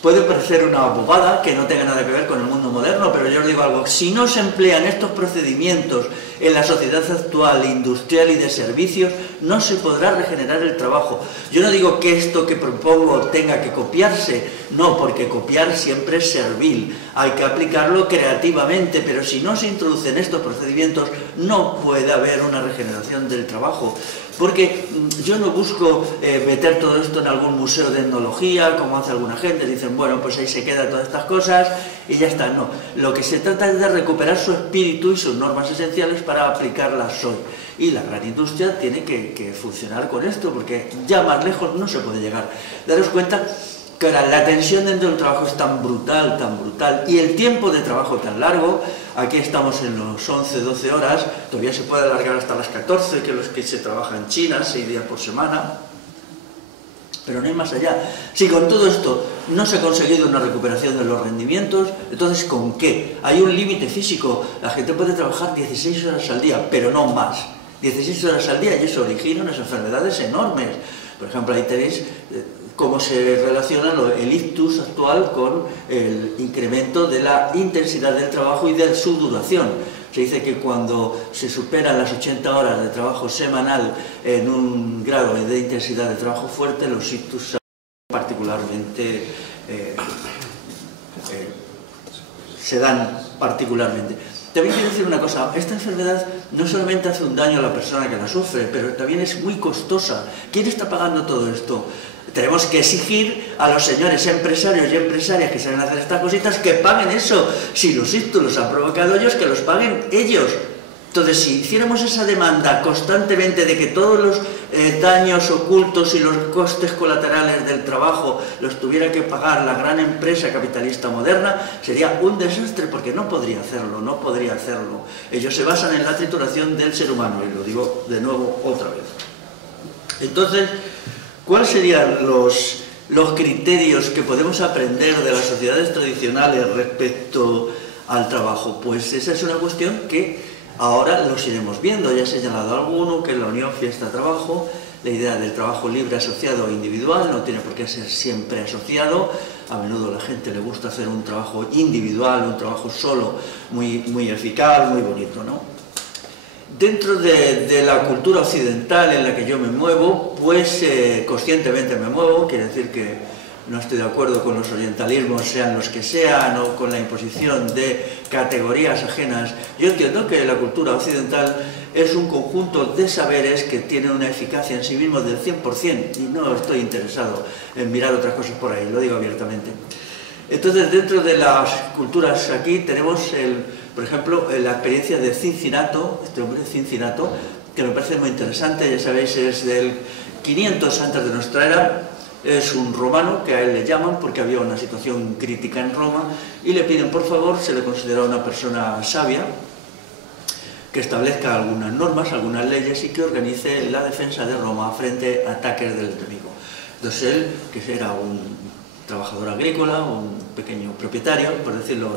puede parecer una bobada que no tenga nada que ver con el mundo moderno, pero yo os digo algo, si no se emplean estos procedimientos en la sociedad actual, industrial y de servicios, no se podrá regenerar el trabajo. Yo no digo que esto que propongo tenga que copiarse, no, porque copiar siempre es servil, hay que aplicarlo creativamente, pero si no se introducen estos procedimientos, no puede haber una regeneración del trabajo. Porque yo no busco meter todo esto en algún museo de etnología, como hace alguna gente, dicen, bueno, pues ahí se quedan todas estas cosas y ya está. No, lo que se trata es de recuperar su espíritu y sus normas esenciales para aplicarlas hoy. Y la gran industria tiene que funcionar con esto, porque ya más lejos no se puede llegar. Daros cuenta que ahora la tensión dentro del trabajo es tan brutal, y el tiempo de trabajo tan largo. Aquí estamos en los 11, 12 horas, todavía se puede alargar hasta las 14, que es los que se trabaja en China, 6 días por semana, pero no hay más allá. Si con todo esto no se ha conseguido una recuperación de los rendimientos, entonces ¿con qué? Hay un límite físico, la gente puede trabajar 16 horas al día, pero no más. 16 horas al día y eso origina unas enfermedades enormes. Por ejemplo, ahí tenéis cómo se relaciona el ictus actual con el incremento de la intensidad del trabajo y de su duración. Se dice que cuando se superan las 80 horas de trabajo semanal en un grado de intensidad de trabajo fuerte, los ictus particularmente se dan particularmente. También quiero decir una cosa, esta enfermedad no solamente hace un daño a la persona que la sufre, pero también es muy costosa. ¿Quién está pagando todo esto? Tenemos que exigir a los señores empresarios y empresarias que saben hacer estas cositas que paguen eso. Si los ictus los han provocado ellos, que los paguen ellos. Entonces, si hiciéramos esa demanda constantemente de que todos los daños ocultos y los costes colaterales del trabajo los tuviera que pagar la gran empresa capitalista moderna, sería un desastre, porque no podría hacerlo. Ellos se basan en la trituración del ser humano, y lo digo de nuevo otra vez. Entonces, ¿cuáles serían los criterios que podemos aprender de las sociedades tradicionales respecto al trabajo? Pues esa es una cuestión que ahora los iremos viendo. Ya se ha señalado alguno, que es la unión fiesta-trabajo, la idea del trabajo libre asociado o individual, no tiene por qué ser siempre asociado. A menudo a la gente le gusta hacer un trabajo individual, un trabajo solo, muy eficaz, muy bonito, ¿no? Dentro de la cultura occidental en la que yo me muevo, pues conscientemente me muevo, quiere decir que no estoy de acuerdo con los orientalismos, sean los que sean, o con la imposición de categorías ajenas. Yo entiendo que la cultura occidental es un conjunto de saberes que tiene una eficacia en sí mismo del 100%, y no estoy interesado en mirar otras cosas por ahí, lo digo abiertamente. Entonces, dentro de las culturas aquí tenemos, por ejemplo, la experiencia de Cincinato, este hombre Cincinato, que me parece muy interesante. Ya sabéis, es del 500 antes de nuestra era. Es un romano, que a él le llaman porque había una situación crítica en Roma, y le piden por favor, se le considera una persona sabia, que establezca algunas normas, algunas leyes, y que organice la defensa de Roma frente a ataques del enemigo. Entonces él, que era un trabajador agrícola, un pequeño propietario, por decirlo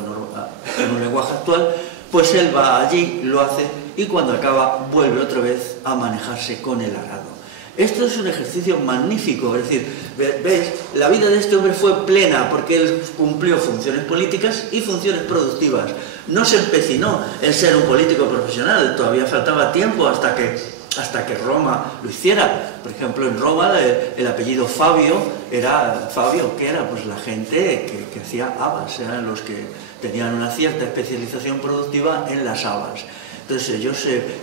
en un lenguaje actual, pues él va allí, lo hace, y cuando acaba vuelve otra vez a manejarse con el arado. Esto es un ejercicio magnífico, es decir, ¿ves? La vida de este hombre fue plena porque él cumplió funciones políticas y funciones productivas. no se empecinó en ser un político profesional, todavía faltaba tiempo hasta que Roma lo hiciera. Por ejemplo, en Roma el apellido Fabio era, ¿Fabio qué era? Pues la gente que hacía habas, eran los que tenían una cierta especialización productiva en las habas. Entonces ellos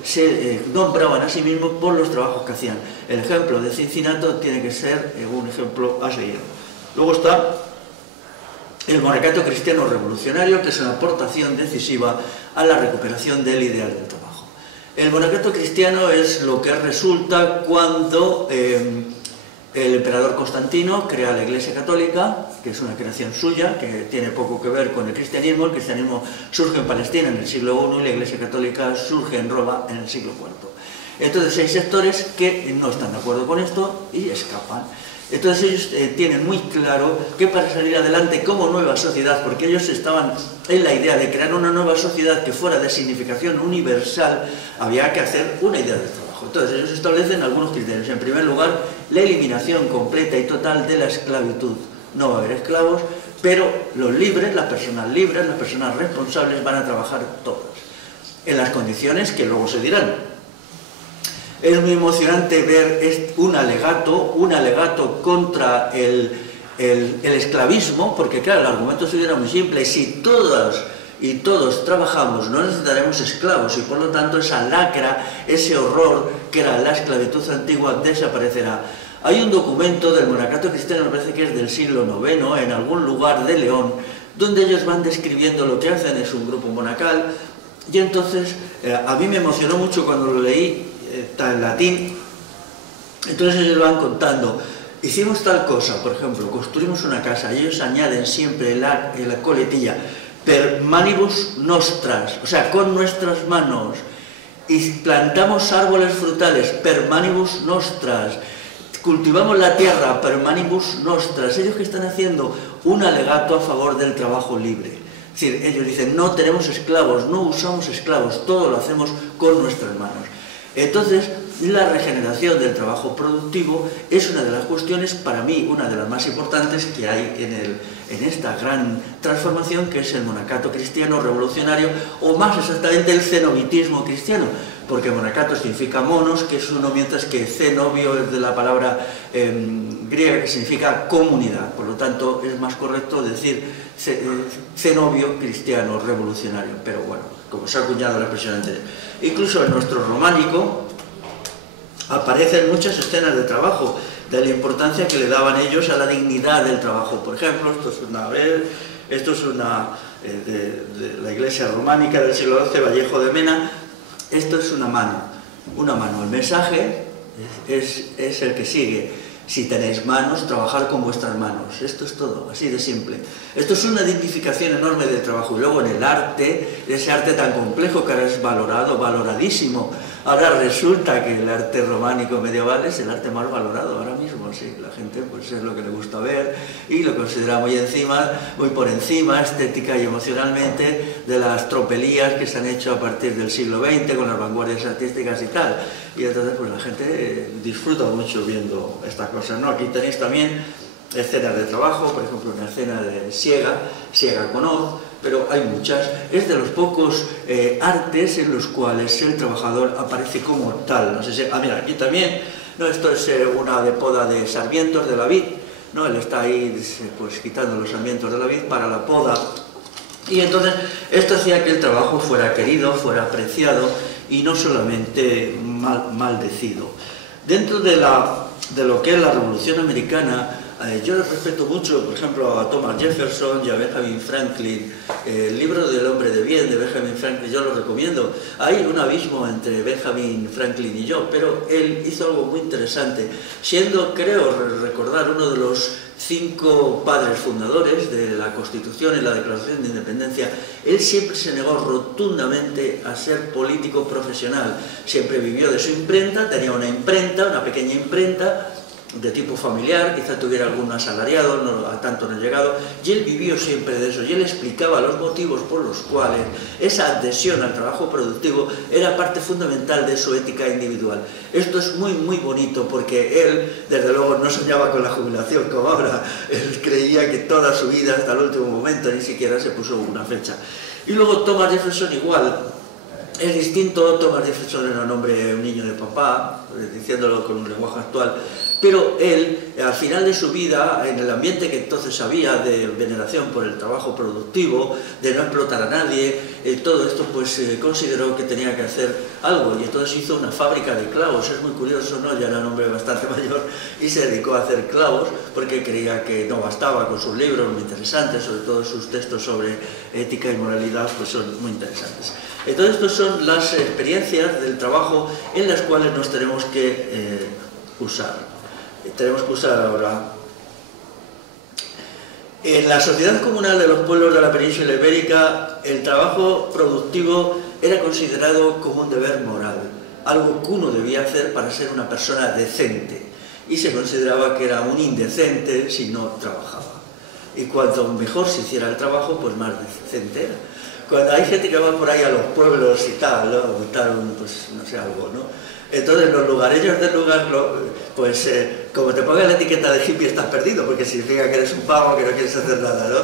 se nombraban a sí mismos por los trabajos que hacían. El ejemplo de Cincinato tiene que ser un ejemplo a seguir. Luego está el monacato cristiano revolucionario, que es una aportación decisiva a la recuperación del ideal del trabajo. El monacato cristiano es lo que resulta cuando el emperador Constantino crea la Iglesia Católica, que es una creación suya, que tiene poco que ver con el cristianismo. El cristianismo surge en Palestina en el siglo I y la Iglesia Católica surge en Roma en el siglo IV. Entonces hay sectores que no están de acuerdo con esto y escapan. Entonces ellos tienen muy claro que para salir adelante como nueva sociedad, porque ellos estaban en la idea de crear una nueva sociedad que fuera de significación universal, había que hacer una idea del trabajo. Entonces ellos establecen algunos criterios. En primer lugar, la eliminación completa y total de la esclavitud. No va a haber esclavos, pero los libres, las personas responsables van a trabajar todas, en las condiciones que luego se dirán. Es muy emocionante ver un alegato contra el esclavismo, porque claro, el argumento suyo era muy simple: si todas y todos trabajamos, no necesitaremos esclavos, y por lo tanto esa lacra, ese horror que era la esclavitud antigua, desaparecerá. Hay un documento del monacato cristiano, me parece que es del siglo IX, en algún lugar de León, donde ellos van describiendo lo que hacen, es un grupo monacal, y entonces a mí me emocionó mucho cuando lo leí, está en latín. Entonces ellos van contando: hicimos tal cosa, por ejemplo, construimos una casa, y ellos añaden siempre la coletilla per manibus nostras, o sea, con nuestras manos, y plantamos árboles frutales per manibus nostras, cultivamos la tierra per manibus nostras. Ellos que están haciendo un alegato a favor del trabajo libre. Es decir, ellos dicen: no tenemos esclavos, no usamos esclavos, todo lo hacemos con nuestras manos. Entonces, la regeneración del trabajo productivo es una de las cuestiones, para mí, una de las más importantes que hay en esta gran transformación, que es el monacato cristiano revolucionario, o más exactamente el cenobitismo cristiano, porque monacato significa monos, que es uno, mientras que cenobio es de la palabra griega, que significa comunidad. Por lo tanto, es más correcto decir cenobio cristiano revolucionario, pero bueno, como se ha acuñado la expresión anterior. Incluso en nuestro románico aparecen muchas escenas de trabajo, de la importancia que le daban ellos a la dignidad del trabajo. Por ejemplo, esto es una de la iglesia románica del siglo XII, Vallejo de Mena. Esto es una mano. El mensaje es el que sigue: si tenéis manos, trabajad con vuestras manos. Esto es todo, así de simple. Esto es una dignificación enorme del trabajo. Y luego en el arte, ese arte tan complejo que ahora es valoradísimo. Ahora resulta que el arte románico medieval es el arte más valorado ahora mismo, sí. La gente pues es lo que le gusta ver y lo considera muy por encima, estética y emocionalmente, de las tropelías que se han hecho a partir del siglo XX con las vanguardias artísticas y tal. Y entonces pues la gente disfruta mucho viendo estas cosas, ¿no? Aquí tenéis también escenas de trabajo, por ejemplo una escena de siega con hoz, pero hay muchas. Es de los pocos artes en los cuales el trabajador aparece como tal. No sé si, mira, aquí también, ¿no? Esto es una de poda de sarmientos de la vid, ¿no? Él está ahí pues quitando los sarmientos de la vid para la poda, y entonces esto hacía que el trabajo fuera querido, fuera apreciado y no solamente maldecido. Dentro de lo que es la Revolución Americana, yo respeto mucho, por ejemplo, a Thomas Jefferson y a Benjamin Franklin. El libro del hombre de bien de Benjamin Franklin yo lo recomiendo. Hay un abismo entre Benjamin Franklin y yo, pero él hizo algo muy interesante, siendo, creo recordar, uno de los 5 padres fundadores de la Constitución y la Declaración de Independencia. Él siempre se negó rotundamente a ser político profesional. Siempre vivió de su imprenta, tenía una pequeña imprenta, de tipo familiar, quizá tuviera algún asalariado, a tanto no ha llegado, y él vivió siempre de eso, y él explicaba los motivos por los cuales esa adhesión al trabajo productivo era parte fundamental de su ética individual. Esto es muy muy bonito, porque él, desde luego, no soñaba con la jubilación como ahora. Él creía que toda su vida, hasta el último momento, ni siquiera se puso una fecha. Y luego Thomas Jefferson igual. Es distinto, Thomas Jefferson era un niño de papá, diciéndolo con un lenguaje actual, pero él, al final de su vida, en el ambiente que entonces había de veneración por el trabajo productivo, de no explotar a nadie, todo esto pues consideró que tenía que hacer algo y entonces hizo una fábrica de clavos. Es muy curioso, ¿no? Ya era un hombre bastante mayor y se dedicó a hacer clavos porque creía que no bastaba con sus libros muy interesantes, sobre todo sus textos sobre ética y moralidad, pues son muy interesantes. Entonces, estas son las experiencias del trabajo en las cuales nos tenemos que usar. Tenemos que usar ahora. En la sociedad comunal de los pueblos de la península ibérica, el trabajo productivo era considerado como un deber moral, algo que uno debía hacer para ser una persona decente, y se consideraba que era un indecente si no trabajaba. Y cuanto mejor se hiciera el trabajo, pues más decente era. Cuando hay gente que va por ahí a los pueblos y tal, ¿no? A montar pues no sé, algo, ¿no? Entonces los lugareños del lugar, pues como te pongan la etiqueta de hippie estás perdido, porque significa que eres un pavo, que no quieres hacer nada, ¿no?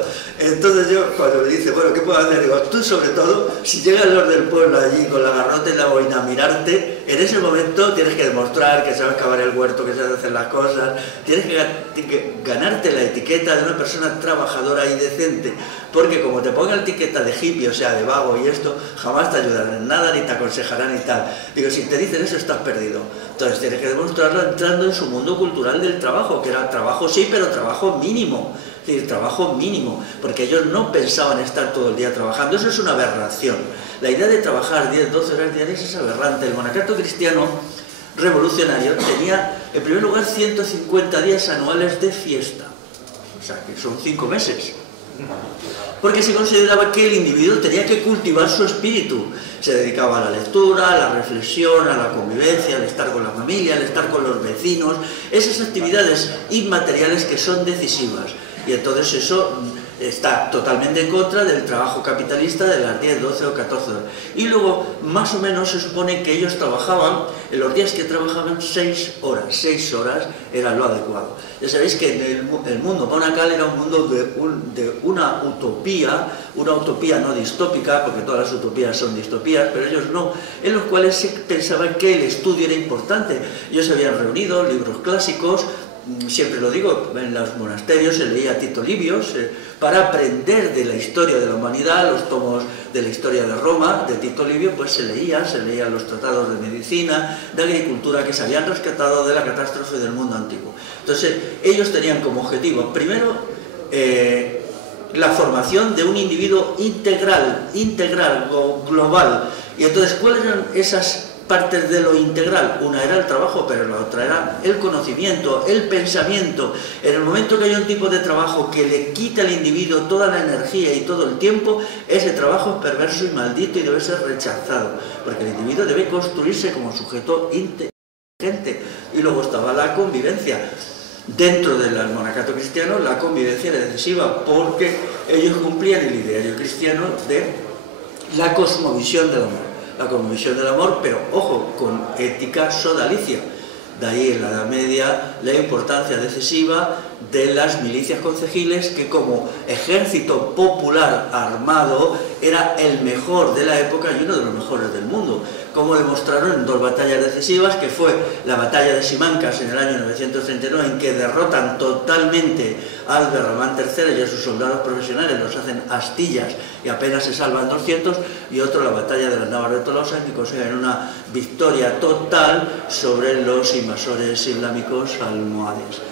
Entonces yo, cuando me dice, bueno, ¿qué puedo hacer? Digo, tú sobre todo, si llegan los del pueblo allí con la garrote en la boina a mirarte, en ese momento tienes que demostrar que sabes cavar el huerto, que sabes hacer las cosas, tienes que ganarte la etiqueta de una persona trabajadora y decente, porque como te pongan la etiqueta de hippie, o sea, de vago y esto, jamás te ayudarán en nada, ni te aconsejarán y tal. Digo, si te dicen eso, estás perdido. Entonces tienes que demostrarlo entrando en su mundo cultural del trabajo, que era trabajo sí, pero trabajo mínimo. Es decir, trabajo mínimo, porque ellos no pensaban estar todo el día trabajando. Eso es una aberración. La idea de trabajar 10, 12 horas diarias es aberrante. El monacato cristiano revolucionario tenía, en primer lugar, 150 días anuales de fiesta. O sea, que son 5 meses. Porque se consideraba que el individuo tenía que cultivar su espíritu. Se dedicaba a la lectura, a la reflexión, a la convivencia, al estar con la familia, al estar con los vecinos, esas actividades inmateriales que son decisivas. Y entonces eso está totalmente en contra del trabajo capitalista de las 10, 12 o 14 horas. Y luego, más o menos, se supone que ellos trabajaban, en los días que trabajaban 6 horas. 6 horas era lo adecuado. Ya sabéis que el mundo monacal era un mundo de una utopía no distópica, porque todas las utopías son distopías, pero ellos no, en los cuales se pensaban que el estudio era importante. Ellos se habían reunido, libros clásicos, siempre lo digo, en los monasterios se leía Tito Livio para aprender de la historia de la humanidad, los tomos de la historia de Roma, de Tito Livio, pues se leían los tratados de medicina, de agricultura, que se habían rescatado de la catástrofe del mundo antiguo. Entonces, ellos tenían como objetivo, primero, la formación de un individuo integral, global. Y entonces, ¿cuáles eran esas partes de lo integral? Una era el trabajo, pero la otra era el conocimiento, el pensamiento. En el momento que hay un tipo de trabajo que le quita al individuo toda la energía y todo el tiempo, ese trabajo es perverso y maldito y debe ser rechazado, porque el individuo debe construirse como sujeto inteligente. Y luego estaba la convivencia. Dentro del monacato cristiano la convivencia era decisiva, porque ellos cumplían el ideario cristiano de la cosmovisión del amor. La cosmovisión del amor, pero ojo, con ética sodalicia. De ahí en la Edad Media la importancia decisiva de las milicias concejiles, que como ejército popular armado era el mejor de la época y uno de los mejores del mundo, como demostraron en 2 batallas decisivas, que fue la batalla de Simancas en el año 939, en que derrotan totalmente a Alderramán III y a sus soldados profesionales, los hacen astillas y apenas se salvan 200, y otro, la batalla de las Navas de Tolosa, que consiguen una victoria total sobre los invasores islámicos almohades.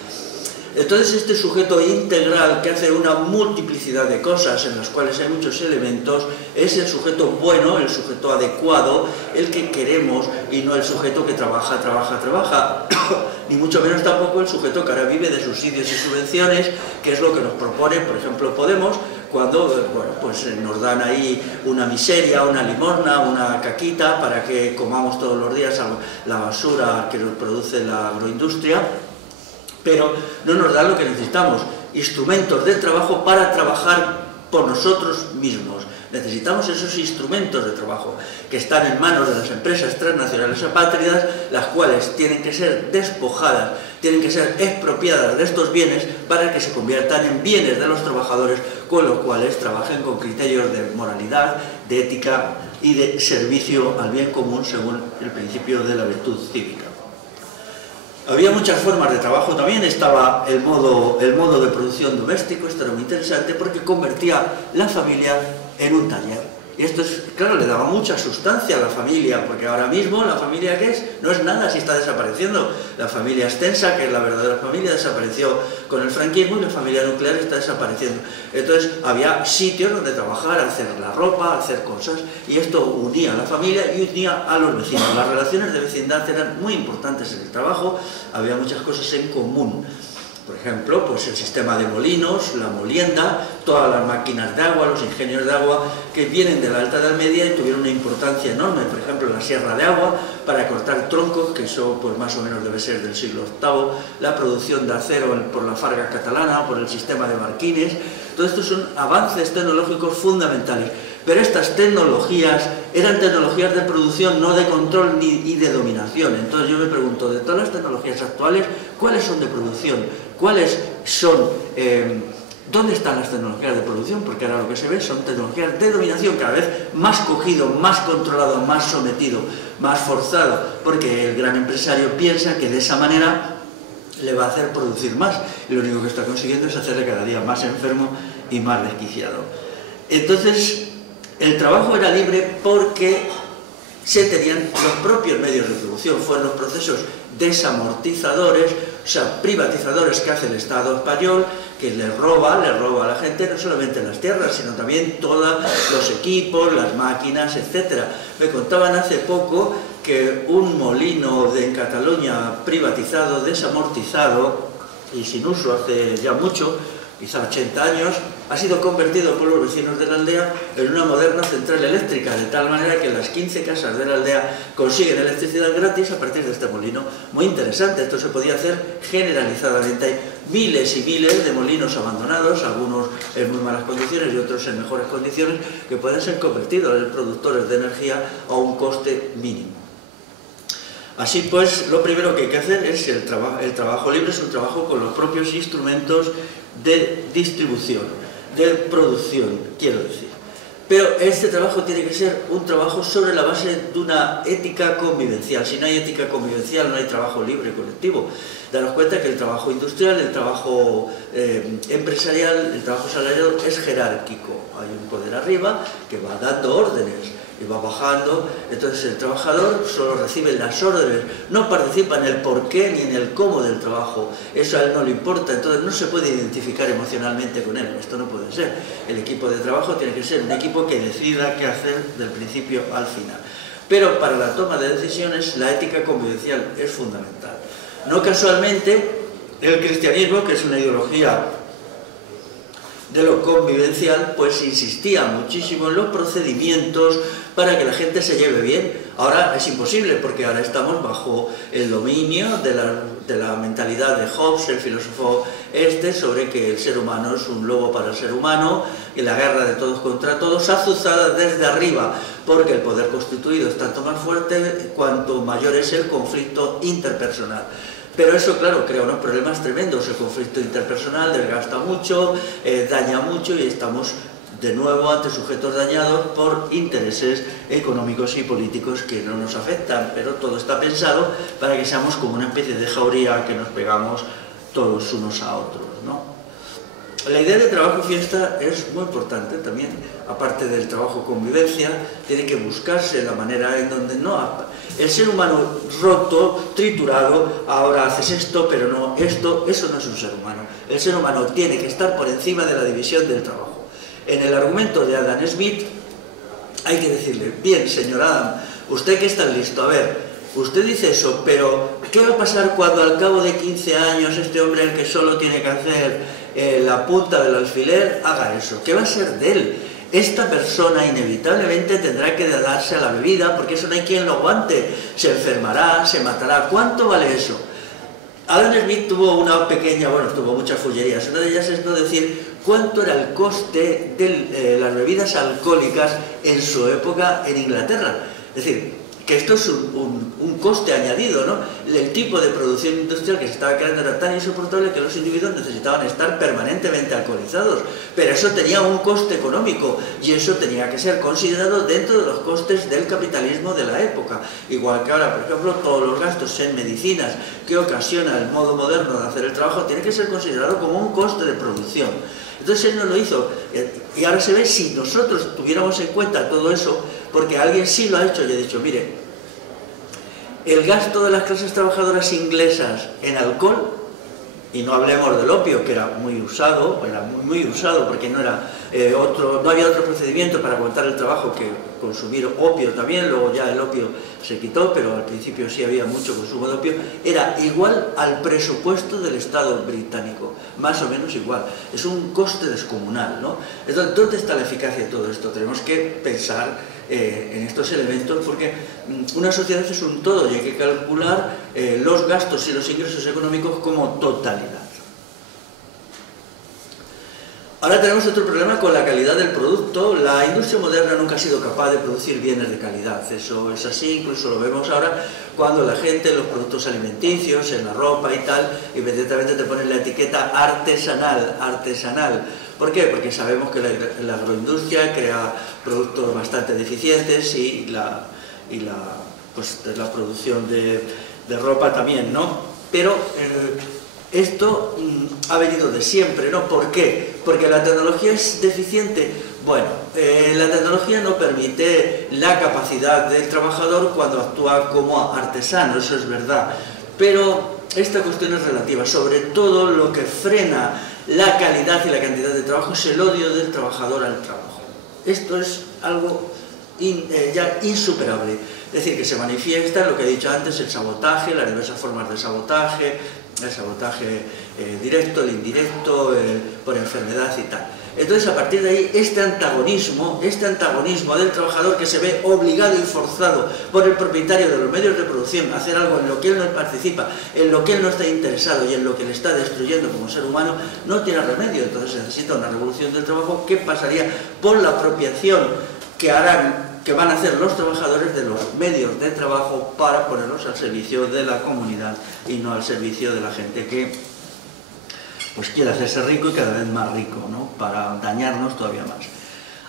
Entonces este sujeto integral, que hace una multiplicidad de cosas en las cuales hay muchos elementos, es el sujeto bueno, el sujeto adecuado, el que queremos, y no el sujeto que trabaja, ni mucho menos tampoco el sujeto que ahora vive de subsidios y subvenciones, que es lo que nos propone, por ejemplo, Podemos, cuando bueno, pues nos dan ahí una miseria, una limosna, una caquita para que comamos todos los días la basura que nos produce la agroindustria, pero no nos dan lo que necesitamos, instrumentos de trabajo para trabajar por nosotros mismos. Necesitamos esos instrumentos de trabajo que están en manos de las empresas transnacionales apátridas, las cuales tienen que ser despojadas, tienen que ser expropiadas de estos bienes para que se conviertan en bienes de los trabajadores, con los cuales trabajen con criterios de moralidad, de ética y de servicio al bien común según el principio de la virtud cívica. Había muchas formas de trabajo también, estaba el modo de producción doméstico, esto era muy interesante porque convertía la familia en un taller. Y esto, claro, le daba mucha sustancia a la familia, porque ahora mismo la familia que es, no es nada si está desapareciendo. La familia extensa, que es la verdadera familia, desapareció con el franquismo y la familia nuclear está desapareciendo. Entonces había sitios donde trabajar, hacer la ropa, hacer cosas, y esto unía a la familia y unía a los vecinos. Las relaciones de vecindad eran muy importantes en el trabajo, había muchas cosas en común. Por ejemplo, pues el sistema de molinos, la molienda, todas las máquinas de agua, los ingenios de agua que vienen de la Alta Edad Media y tuvieron una importancia enorme. Por ejemplo, la sierra de agua para cortar troncos, que eso pues más o menos debe ser del siglo VIII, la producción de acero por la Farga catalana, por el sistema de barquines. Todo esto son avances tecnológicos fundamentales. Pero estas tecnologías eran tecnologías de producción, no de control y de dominación. Entonces yo me pregunto, de todas las tecnologías actuales, ¿cuáles son de producción? ¿Cuáles son, dónde están las tecnologías de producción? Porque ahora lo que se ve son tecnologías de dominación, cada vez más cogido, más controlado, más sometido, más forzado, porque el gran empresario piensa que de esa manera le va a hacer producir más, y lo único que está consiguiendo es hacerle cada día más enfermo y más desquiciado. Entonces, el trabajo era libre porque se tenían los propios medios de producción, fueron los procesos desamortizadores, o sea, privatizadores que hace el Estado español, que le roba a la gente no solamente las tierras, sino también todos los equipos, las máquinas, etc. Me contaban hace poco que un molino en Cataluña privatizado, desamortizado y sin uso hace ya mucho, quizá 80 años, ha sido convertido por los vecinos de la aldea en una moderna central eléctrica, de tal manera que las 15 casas de la aldea consiguen electricidad gratis a partir de este molino. Muy interesante, esto se podía hacer generalizadamente. Hay miles y miles de molinos abandonados, algunos en muy malas condiciones y otros en mejores condiciones, que pueden ser convertidos en productores de energía a un coste mínimo. Así pues, lo primero que hay que hacer es el trabajo libre, es un trabajo con los propios instrumentos de distribución, de producción, quiero decir. Pero este trabajo tiene que ser un trabajo sobre la base de una ética convivencial. Si no hay ética convivencial, no hay trabajo libre colectivo. Daros cuenta que el trabajo industrial, el trabajo empresarial, el trabajo salarial es jerárquico. Hay un poder arriba que va dando órdenes y va bajando, entonces el trabajador solo recibe las órdenes, no participa en el porqué ni en el cómo del trabajo, eso a él no le importa, entonces no se puede identificar emocionalmente con él, esto no puede ser. El equipo de trabajo tiene que ser un equipo que decida qué hacer del principio al final. Pero para la toma de decisiones la ética convivencial es fundamental. No casualmente el cristianismo, que es una ideología de lo convivencial, pues insistía muchísimo en los procedimientos para que la gente se lleve bien. Ahora es imposible porque ahora estamos bajo el dominio de la mentalidad de Hobbes, el filósofo sobre que el ser humano es un lobo para el ser humano, y la guerra de todos contra todos, azuzada desde arriba, porque el poder constituido es tanto más fuerte cuanto mayor es el conflicto interpersonal. Pero eso, claro, crea unos problemas tremendos. El conflicto interpersonal desgasta mucho, daña mucho y estamos de nuevo ante sujetos dañados por intereses económicos y políticos que no nos afectan, pero todo está pensado para que seamos como una especie de jauría que nos pegamos todos unos a otros, ¿no? La idea de trabajo y fiesta es muy importante también, aparte del trabajo convivencia, tiene que buscarse la manera en donde no... El ser humano roto, triturado, ahora haces esto, pero no esto, eso no es un ser humano. El ser humano tiene que estar por encima de la división del trabajo. En el argumento de Adam Smith hay que decirle, bien, señor Adam, usted que está listo, a ver, usted dice eso, pero ¿qué va a pasar cuando al cabo de 15 años este hombre, el que solo tiene que hacer la punta del alfiler, haga eso? ¿Qué va a ser de él? Esta persona inevitablemente tendrá que darse a la bebida porque eso no hay quien lo aguante, se enfermará, se matará. ¿Cuánto vale eso? Adam Smith tuvo una pequeña, bueno, tuvo muchas fullerías, una de ellas es no decir cuánto era el coste de las bebidas alcohólicas en su época en Inglaterra. Es decir, que esto es un coste añadido, ¿no? El tipo de producción industrial que se estaba creando era tan insoportable que los individuos necesitaban estar permanentemente alcoholizados, pero eso tenía un coste económico y eso tenía que ser considerado dentro de los costes del capitalismo de la época. Igual que ahora, por ejemplo, todos los gastos en medicinas que ocasiona el modo moderno de hacer el trabajo tiene que ser considerado como un coste de producción. Entonces él no lo hizo, y ahora se ve si nosotros tuviéramos en cuenta todo eso, porque alguien sí lo ha hecho y ha dicho, mire, el gasto de las clases trabajadoras inglesas en alcohol, y no hablemos del opio, que era muy usado porque no había otro procedimiento para aguantar el trabajo que consumir opio también, luego ya el opio se quitó, pero al principio sí había mucho consumo de opio, era igual al presupuesto del Estado británico, más o menos igual. Es un coste descomunal, ¿no? Entonces, ¿dónde está la eficacia de todo esto? Tenemos que pensar en estos elementos, porque una sociedad es un todo y hay que calcular los gastos y los ingresos económicos como totalidad. Ahora tenemos otro problema con la calidad del producto. La industria moderna nunca ha sido capaz de producir bienes de calidad. Eso es así, incluso lo vemos ahora cuando la gente en los productos alimenticios, en la ropa y tal, inmediatamente te ponen la etiqueta artesanal, artesanal. ¿Por qué? Porque sabemos que la agroindustria crea productos bastante deficientes y la producción de ropa también, ¿no? Pero esto ha venido de siempre, ¿no? ¿Por qué? Porque la tecnología es deficiente. Bueno, la tecnología no permite la capacidad del trabajador cuando actúa como artesano, eso es verdad. Pero esta cuestión es relativa. Sobre todo lo que frena la calidad y la cantidad de trabajo es el odio del trabajador al trabajo. Esto es algo ya insuperable. Es decir, que se manifiesta en lo que he dicho antes, el sabotaje, las diversas formas de sabotaje, el sabotaje directo, el indirecto, por enfermedad y tal. Entonces, a partir de ahí, este antagonismo del trabajador que se ve obligado y forzado por el propietario de los medios de producción a hacer algo en lo que él no participa, en lo que él no está interesado y en lo que le está destruyendo como ser humano, no tiene remedio. Entonces se necesita una revolución del trabajo que pasaría por la apropiación que van a hacer los trabajadores de los medios de trabajo para ponerlos al servicio de la comunidad y no al servicio de la gente que pues quiere hacerse rico y cada vez más rico, ¿no? Para dañarnos todavía más.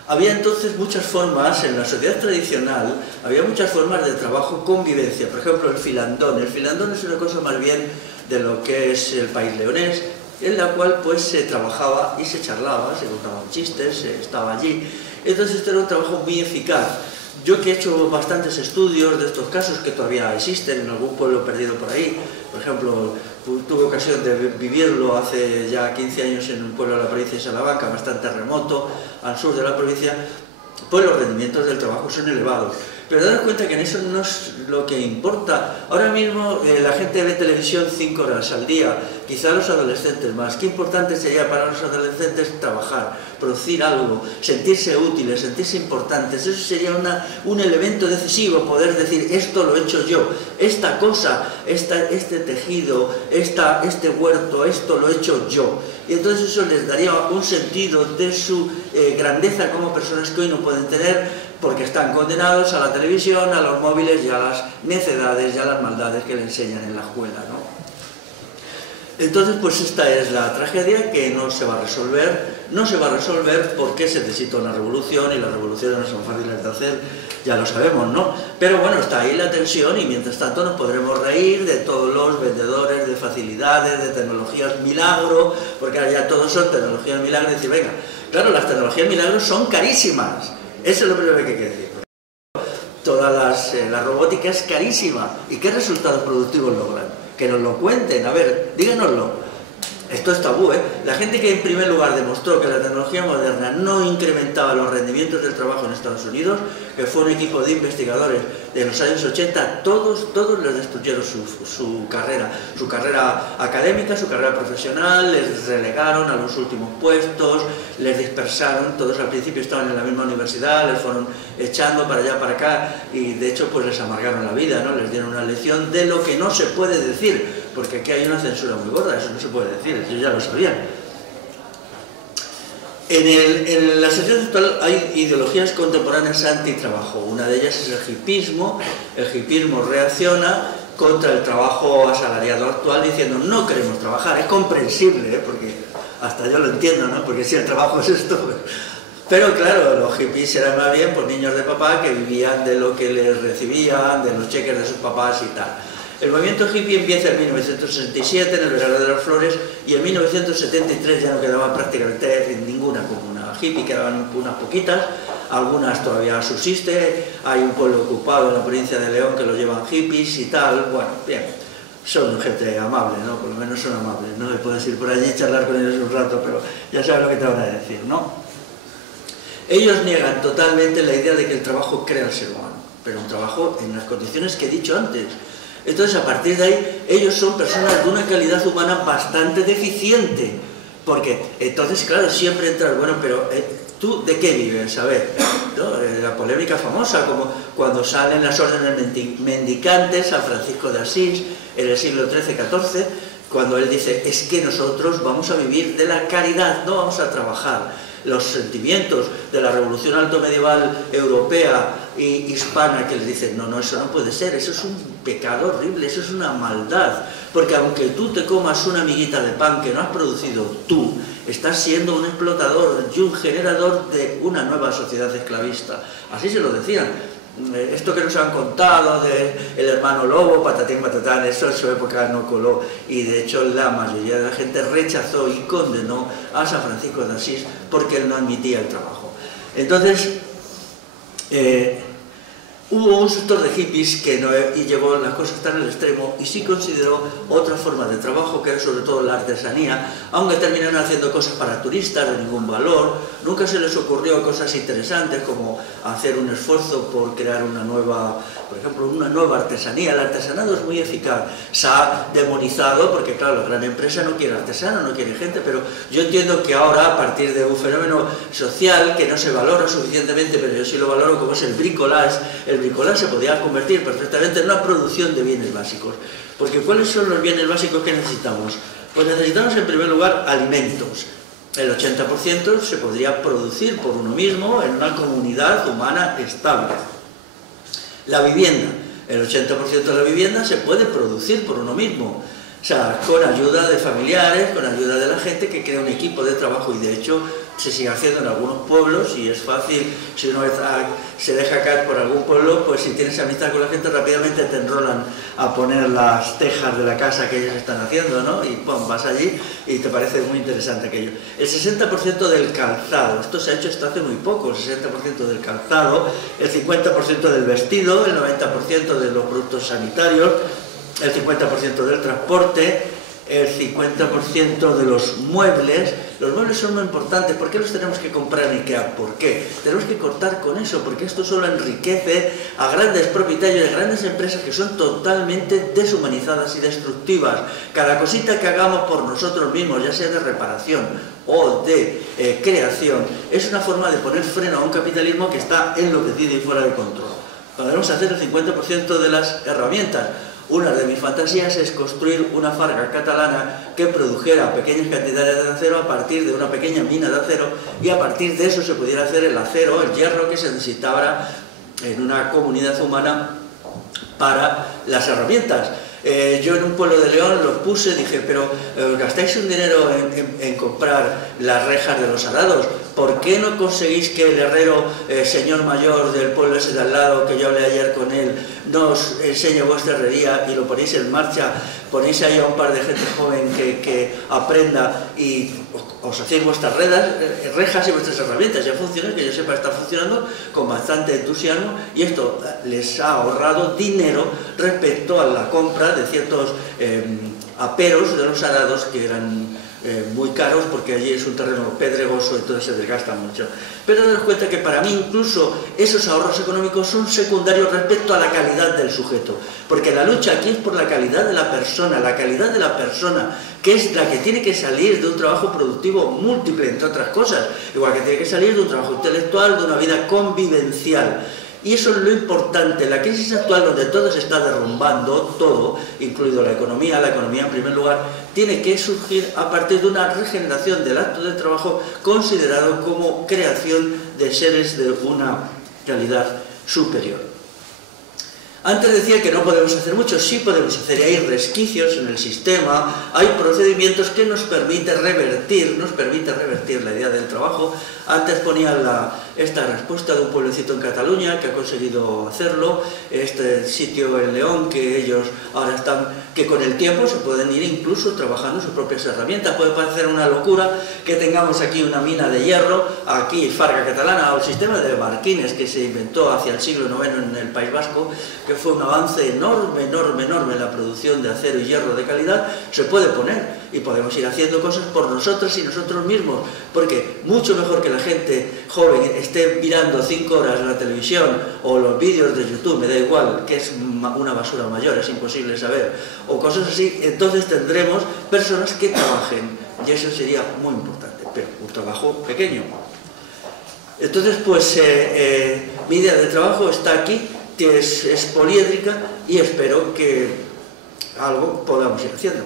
Había entonces muchas formas, en la sociedad tradicional, había muchas formas de trabajo convivencia. Por ejemplo, el filandón. El filandón es una cosa más bien de lo que es el país leonés, en la cual pues se trabajaba y se charlaba, se contaban chistes, se estaba allí. Entonces este era un trabajo muy eficaz. Yo que he hecho bastantes estudios de estos casos que todavía existen en algún pueblo perdido por ahí, por ejemplo, tuve ocasión de vivirlo hace ya 15 años en un pueblo de la provincia de Salamanca, bastante remoto, al sur de la provincia, pues los rendimientos del trabajo son elevados. Pero daros cuenta que en eso no es lo que importa. Ahora mismo la gente ve televisión 5 horas al día, quizá los adolescentes más. Qué importante sería para los adolescentes trabajar, producir algo, sentirse útiles, sentirse importantes. Eso sería un elemento decisivo, poder decir, esto lo he hecho yo, esta cosa, este tejido, este huerto, esto lo he hecho yo. Y entonces eso les daría un sentido de su grandeza como personas que hoy no pueden tener, porque están condenados a la televisión, a los móviles y a las necedades y a las maldades que le enseñan en la escuela, ¿no? Entonces, pues esta es la tragedia que no se va a resolver porque se necesita una revolución y las revoluciones no son fáciles de hacer, ya lo sabemos, ¿no? Pero bueno, está ahí la tensión y mientras tanto nos podremos reír de todos los vendedores de facilidades, de tecnologías milagro, porque ahora ya todos son tecnologías milagro y decir, venga, claro, las tecnologías milagro son carísimas. Eso es lo primero que hay que decir. Toda la robótica es carísima. ¿Y qué resultados productivos logran? Que nos lo cuenten, a ver, díganoslo. Esto es tabú, ¿eh? La gente que en primer lugar demostró que la tecnología moderna no incrementaba los rendimientos del trabajo en Estados Unidos, que fue un equipo de investigadores de los años 80, todos les destruyeron su carrera académica, su carrera profesional, les relegaron a los últimos puestos, les dispersaron, todos al principio estaban en la misma universidad, les fueron echando para allá, para acá, y de hecho pues les amargaron la vida, ¿no? Les dieron una lección de lo que no se puede decir, porque aquí hay una censura muy gorda, eso no se puede decir, ellos ya lo sabían. En la sociedad actual hay ideologías contemporáneas antitrabajo. Una de ellas es el hipismo. El hipismo reacciona contra el trabajo asalariado actual diciendo no queremos trabajar. Es comprensible, porque hasta yo lo entiendo, ¿no? Porque si el trabajo es esto... Pero claro, los hippies eran más bien pues, niños de papá que vivían de lo que les recibían, de los cheques de sus papás y tal. El movimiento hippie empieza en 1967, en el verano de las flores, y en 1973 ya no quedaba prácticamente ninguna comuna hippie, quedaban unas poquitas, algunas todavía subsiste, hay un pueblo ocupado en la provincia de León que lo llevan hippies y tal, bueno, bien, son gente amable, ¿no? Por lo menos son amables, ¿no? Puedes ir por allí y charlar con ellos un rato, pero ya sabes lo que te van a decir, ¿no? Ellos niegan totalmente la idea de que el trabajo crea al ser humano, pero un trabajo en las condiciones que he dicho antes. Entonces, a partir de ahí, ellos son personas de una calidad humana bastante deficiente, porque entonces, claro, siempre entras, bueno, pero ¿tú de qué vives? A ver, ¿no? La polémica famosa, como cuando salen las órdenes mendicantes, San Francisco de Asís, en el siglo XIII-XIV, cuando él dice, es que nosotros vamos a vivir de la caridad, no vamos a trabajar. Los sentimientos de la revolución alto medieval europea e hispana que les dicen, no, no, eso no puede ser, eso es un pecado horrible, eso es una maldad, porque aunque tú te comas una miguita de pan que no has producido tú, estás siendo un explotador y un generador de una nueva sociedad esclavista. Así se lo decían. Esto que nos han contado del hermano lobo, patatín, patatán, eso en su época no coló, y de hecho la mayoría de la gente rechazó y condenó a San Francisco de Asís porque él no admitía el trabajo. Entonces, hubo un sector de hippies que no llevó las cosas tan al extremo y sí consideró otra forma de trabajo, que era sobre todo la artesanía, aunque terminaron haciendo cosas para turistas de ningún valor. Nunca se les ocurrió cosas interesantes como hacer un esfuerzo por crear una nueva, por ejemplo, una nueva artesanía. El artesanado es muy eficaz, se ha demonizado porque claro, la gran empresa no quiere artesano, no quiere gente, pero yo entiendo que ahora, a partir de un fenómeno social que no se valora suficientemente, pero yo sí lo valoro, como es el bricolage se podría convertir perfectamente en una producción de bienes básicos. Porque ¿cuáles son los bienes básicos que necesitamos? Pues necesitamos en primer lugar alimentos. El 80% se podría producir por uno mismo en una comunidad humana estable. La vivienda. El 80% de la vivienda se puede producir por uno mismo. O sea, con ayuda de familiares, con ayuda de la gente que crea un equipo de trabajo, y de hecho se sigue haciendo en algunos pueblos y es fácil. Si uno se deja caer por algún pueblo, pues si tienes amistad con la gente rápidamente te enrolan a poner las tejas de la casa que ellos están haciendo, ¿no? Y pum, vas allí y te parece muy interesante aquello. El 60% del calzado, esto se ha hecho hasta hace muy poco, el 60% del calzado, el 50% del vestido, el 90% de los productos sanitarios, el 50% del transporte, el 50% de los muebles. Los muebles son muy importantes. ¿Por qué los tenemos que comprar en IKEA? ¿Por qué? Tenemos que cortar con eso, porque esto solo enriquece a grandes propietarios de grandes empresas que son totalmente deshumanizadas y destructivas. Cada cosita que hagamos por nosotros mismos, ya sea de reparación o de creación, es una forma de poner freno a un capitalismo que está enloquecido y fuera de control. Podemos hacer el 50% de las herramientas. Una de mis fantasías es construir una fábrica catalana que produjera pequeñas cantidades de acero a partir de una pequeña mina de acero, y a partir de eso se pudiera hacer el acero, el hierro que se necesitaba en una comunidad humana para las herramientas. Yo en un pueblo de León los puse, dije, pero gastáis un dinero en comprar las rejas de los arados, ¿por qué no conseguís que el herrero, señor mayor del pueblo ese de al lado, que yo hablé ayer con él, nos enseñe vuestra herrería y lo ponéis en marcha, ponéis ahí a un par de gente joven que aprenda y os hacéis vuestras rejas y vuestras herramientas? Ya funciona, que yo sepa, está funcionando con bastante entusiasmo, y esto les ha ahorrado dinero respecto a la compra de ciertos aperos de los arados que eran muy caros, porque allí es un terreno pedregoso, entonces se desgasta mucho. Pero daros cuenta que para mí incluso esos ahorros económicos son secundarios respecto a la calidad del sujeto, porque la lucha aquí es por la calidad de la persona, que es la que tiene que salir de un trabajo productivo múltiple, entre otras cosas, igual que tiene que salir de un trabajo intelectual, de una vida convivencial. Y eso es lo importante. La crisis actual, donde todo se está derrumbando, todo, incluido la economía en primer lugar, tiene que surgir a partir de una regeneración del acto de trabajo considerado como creación de seres de una calidad superior. Antes decía que no podemos hacer mucho, sí podemos hacer, y hay resquicios en el sistema, hay procedimientos que nos permiten revertir la idea del trabajo. Antes ponía esta respuesta de un pueblecito en Cataluña que ha conseguido hacerlo, este sitio en León, que ellos ahora están, que con el tiempo se pueden ir incluso trabajando sus propias herramientas. Puede parecer una locura que tengamos aquí una mina de hierro, aquí Farga Catalana, o el sistema de barquines que se inventó hacia el siglo IX en el País Vasco, que fue un avance enorme en la producción de acero y hierro de calidad. Se puede poner y podemos ir haciendo cosas por nosotros y nosotros mismos, porque mucho mejor que la gente joven esté mirando 5 horas la televisión o los vídeos de YouTube, me da igual, que es una basura mayor, es imposible saber, o cosas así. Entonces tendremos personas que trabajen, y eso sería muy importante, pero un trabajo pequeño. Entonces, pues mi idea de trabajo está aquí, que es poliédrica, y espero que algo podamos ir haciendo.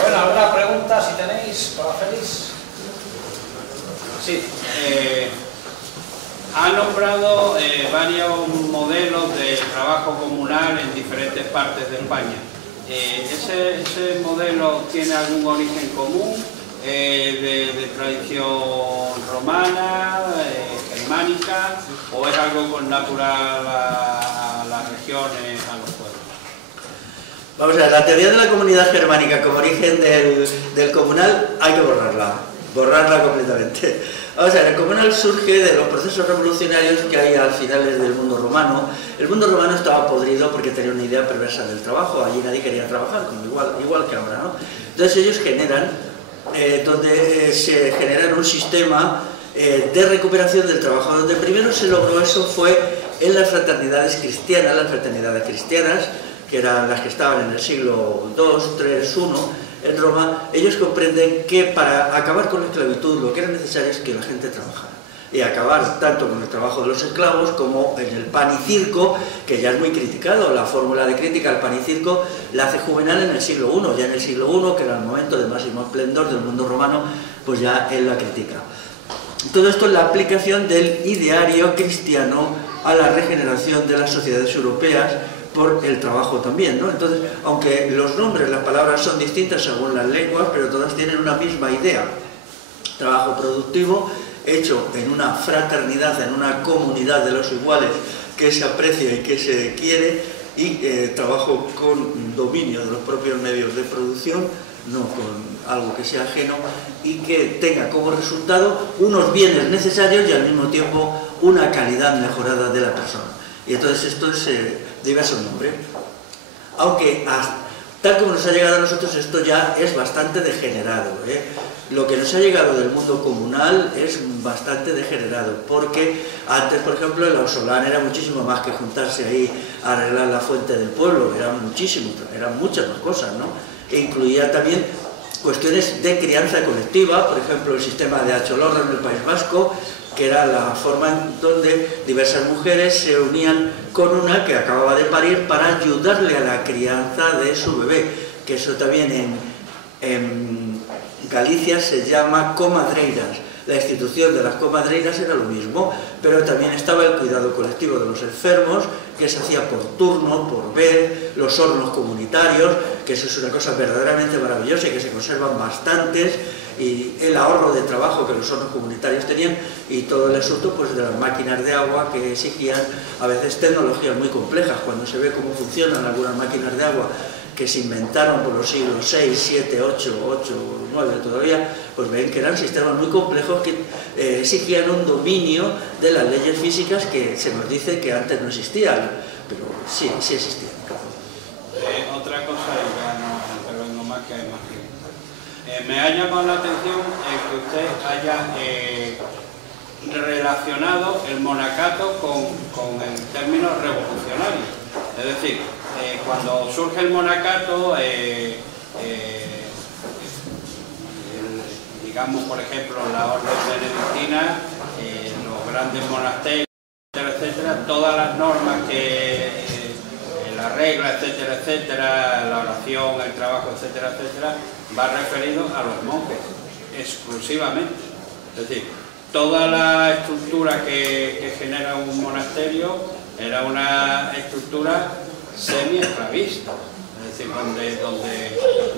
Bueno, ¿alguna pregunta si tenéis para Félix? Sí. Ha nombrado varios modelos de trabajo comunal en diferentes partes de España. ¿Ese modelo tiene algún origen común de tradición romana, germánica, o es algo con natural a las regiones, a los pueblos? Vamos a ver, la teoría de la comunidad germánica como origen del comunal hay que borrarla completamente. Vamos a ver, el comunal surge de los procesos revolucionarios que hay al finales del mundo romano. El mundo romano estaba podrido porque tenía una idea perversa del trabajo, allí nadie quería trabajar, como igual que ahora, ¿no? Entonces ellos generan, se generan un sistema de recuperación del trabajo. Donde primero se logró eso fue en las fraternidades cristianas, que eran las que estaban en el siglo II, III, I, en Roma. Ellos comprenden que para acabar con la esclavitud lo que era necesario es que la gente trabajara. Y acabar tanto con el trabajo de los esclavos como en el pan y circo, que ya es muy criticado. La fórmula de crítica al pan y circo la hace Juvenal en el siglo I. Ya en el siglo I, que era el momento de máximo esplendor del mundo romano, pues ya él la critica. Todo esto es la aplicación del ideario cristiano a la regeneración de las sociedades europeas por el trabajo también, ¿no? Entonces, aunque los nombres, las palabras son distintas según las lenguas, pero todas tienen una misma idea. Trabajo productivo hecho en una fraternidad, en una comunidad de los iguales que se aprecia y que se quiere, y trabajo con dominio de los propios medios de producción, no con algo que sea ajeno, y que tenga como resultado unos bienes necesarios y al mismo tiempo una calidad mejorada de la persona. Y entonces esto es diverso nombre. Aunque tal como nos ha llegado a nosotros, esto ya es bastante degenerado, ¿eh? Lo que nos ha llegado del mundo comunal es bastante degenerado, porque antes, por ejemplo, el ausolán era muchísimo más que juntarse ahí a arreglar la fuente del pueblo, eran muchas más cosas, ¿no? E incluía también cuestiones de crianza colectiva, por ejemplo, el sistema de Acholorra en el País Vasco, que era la forma en donde diversas mujeres se unían con una que acababa de parir para ayudarle a la crianza de su bebé, que eso también en Galicia se llama comadreiras. La institución de las comadreiras era lo mismo, pero también estaba el cuidado colectivo de los enfermos, que se hacía por turno, por ver, los hornos comunitarios, que eso es una cosa verdaderamente maravillosa y que se conservan bastantes, y el ahorro de trabajo que los hornos comunitarios tenían, y todo el asunto pues de las máquinas de agua que exigían a veces tecnologías muy complejas. Cuando se ve cómo funcionan algunas máquinas de agua que se inventaron por los siglos 6, 7, 8, 9 todavía, pues ven que eran sistemas muy complejos que exigían un dominio de las leyes físicas que se nos dice que antes no existían, pero sí existían. Otra cosa, y ya no intervengo más, que hay más tiempo. Me ha llamado la atención que usted haya relacionado el monacato con el término revolucionario. Es decir, cuando surge el monacato, digamos, por ejemplo, la orden benedictina, los grandes monasterios, etcétera, todas las normas que la regla, etcétera, etcétera, la oración, el trabajo, etcétera, etcétera, va referido a los monjes exclusivamente. Es decir, toda la estructura que genera un monasterio era una estructura semi-esclavista. Es decir,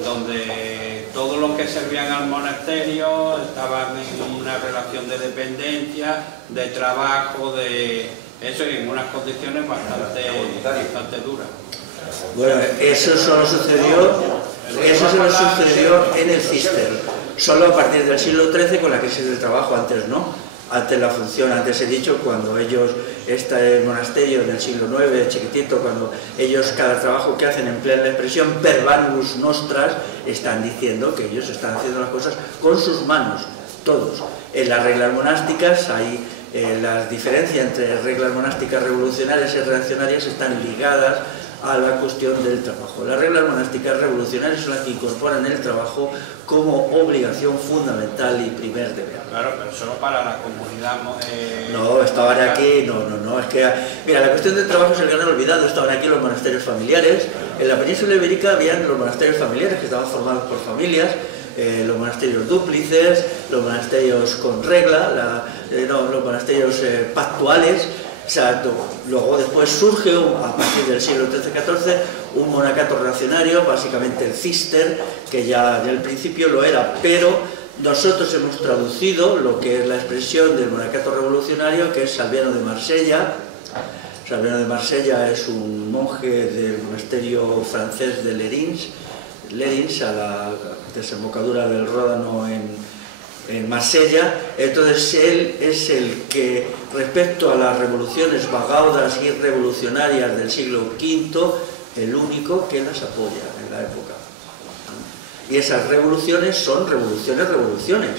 donde todos los que servían al monasterio estaban en una relación de dependencia, de trabajo, de eso, y en unas condiciones bastante duras. Bueno, eso solo sucedió en el Cister, solo a partir del siglo XIII con la crisis del trabajo, antes no. Antes la función, antes he dicho, cuando ellos, el monasterio del siglo IX, chiquitito, cuando ellos cada trabajo que hacen emplean la expresión per manibus nostras, están diciendo que ellos están haciendo las cosas con sus manos, todos. En las reglas monásticas hay las diferencias entre reglas monásticas revolucionarias y reaccionarias están ligadas a la cuestión del trabajo. Las reglas monásticas revolucionarias son las que incorporan el trabajo como obligación fundamental y primer deber. Claro, pero solo para la comunidad. No, estaban aquí, no, es que, mira, la cuestión del trabajo es el gran olvidado. Estaban aquí los monasterios familiares. En la península ibérica habían los monasterios familiares que estaban formados por familias, los monasterios dúplices, los monasterios con regla, los monasterios pactuales. O sea, luego después surge, a partir del siglo XIII-XIV, un monacato reaccionario, básicamente el Cister, que ya en el principio lo era, pero nosotros hemos traducido lo que es la expresión del monacato revolucionario, que es Salviano de Marsella. Salviano de Marsella es un monje del monasterio francés de Lerins, a la desembocadura del Ródano en Marsella. Entonces él es el que, respecto a las revoluciones bagaudas y revolucionarias del siglo V, el único que las apoya en la época. Y esas revoluciones son revoluciones,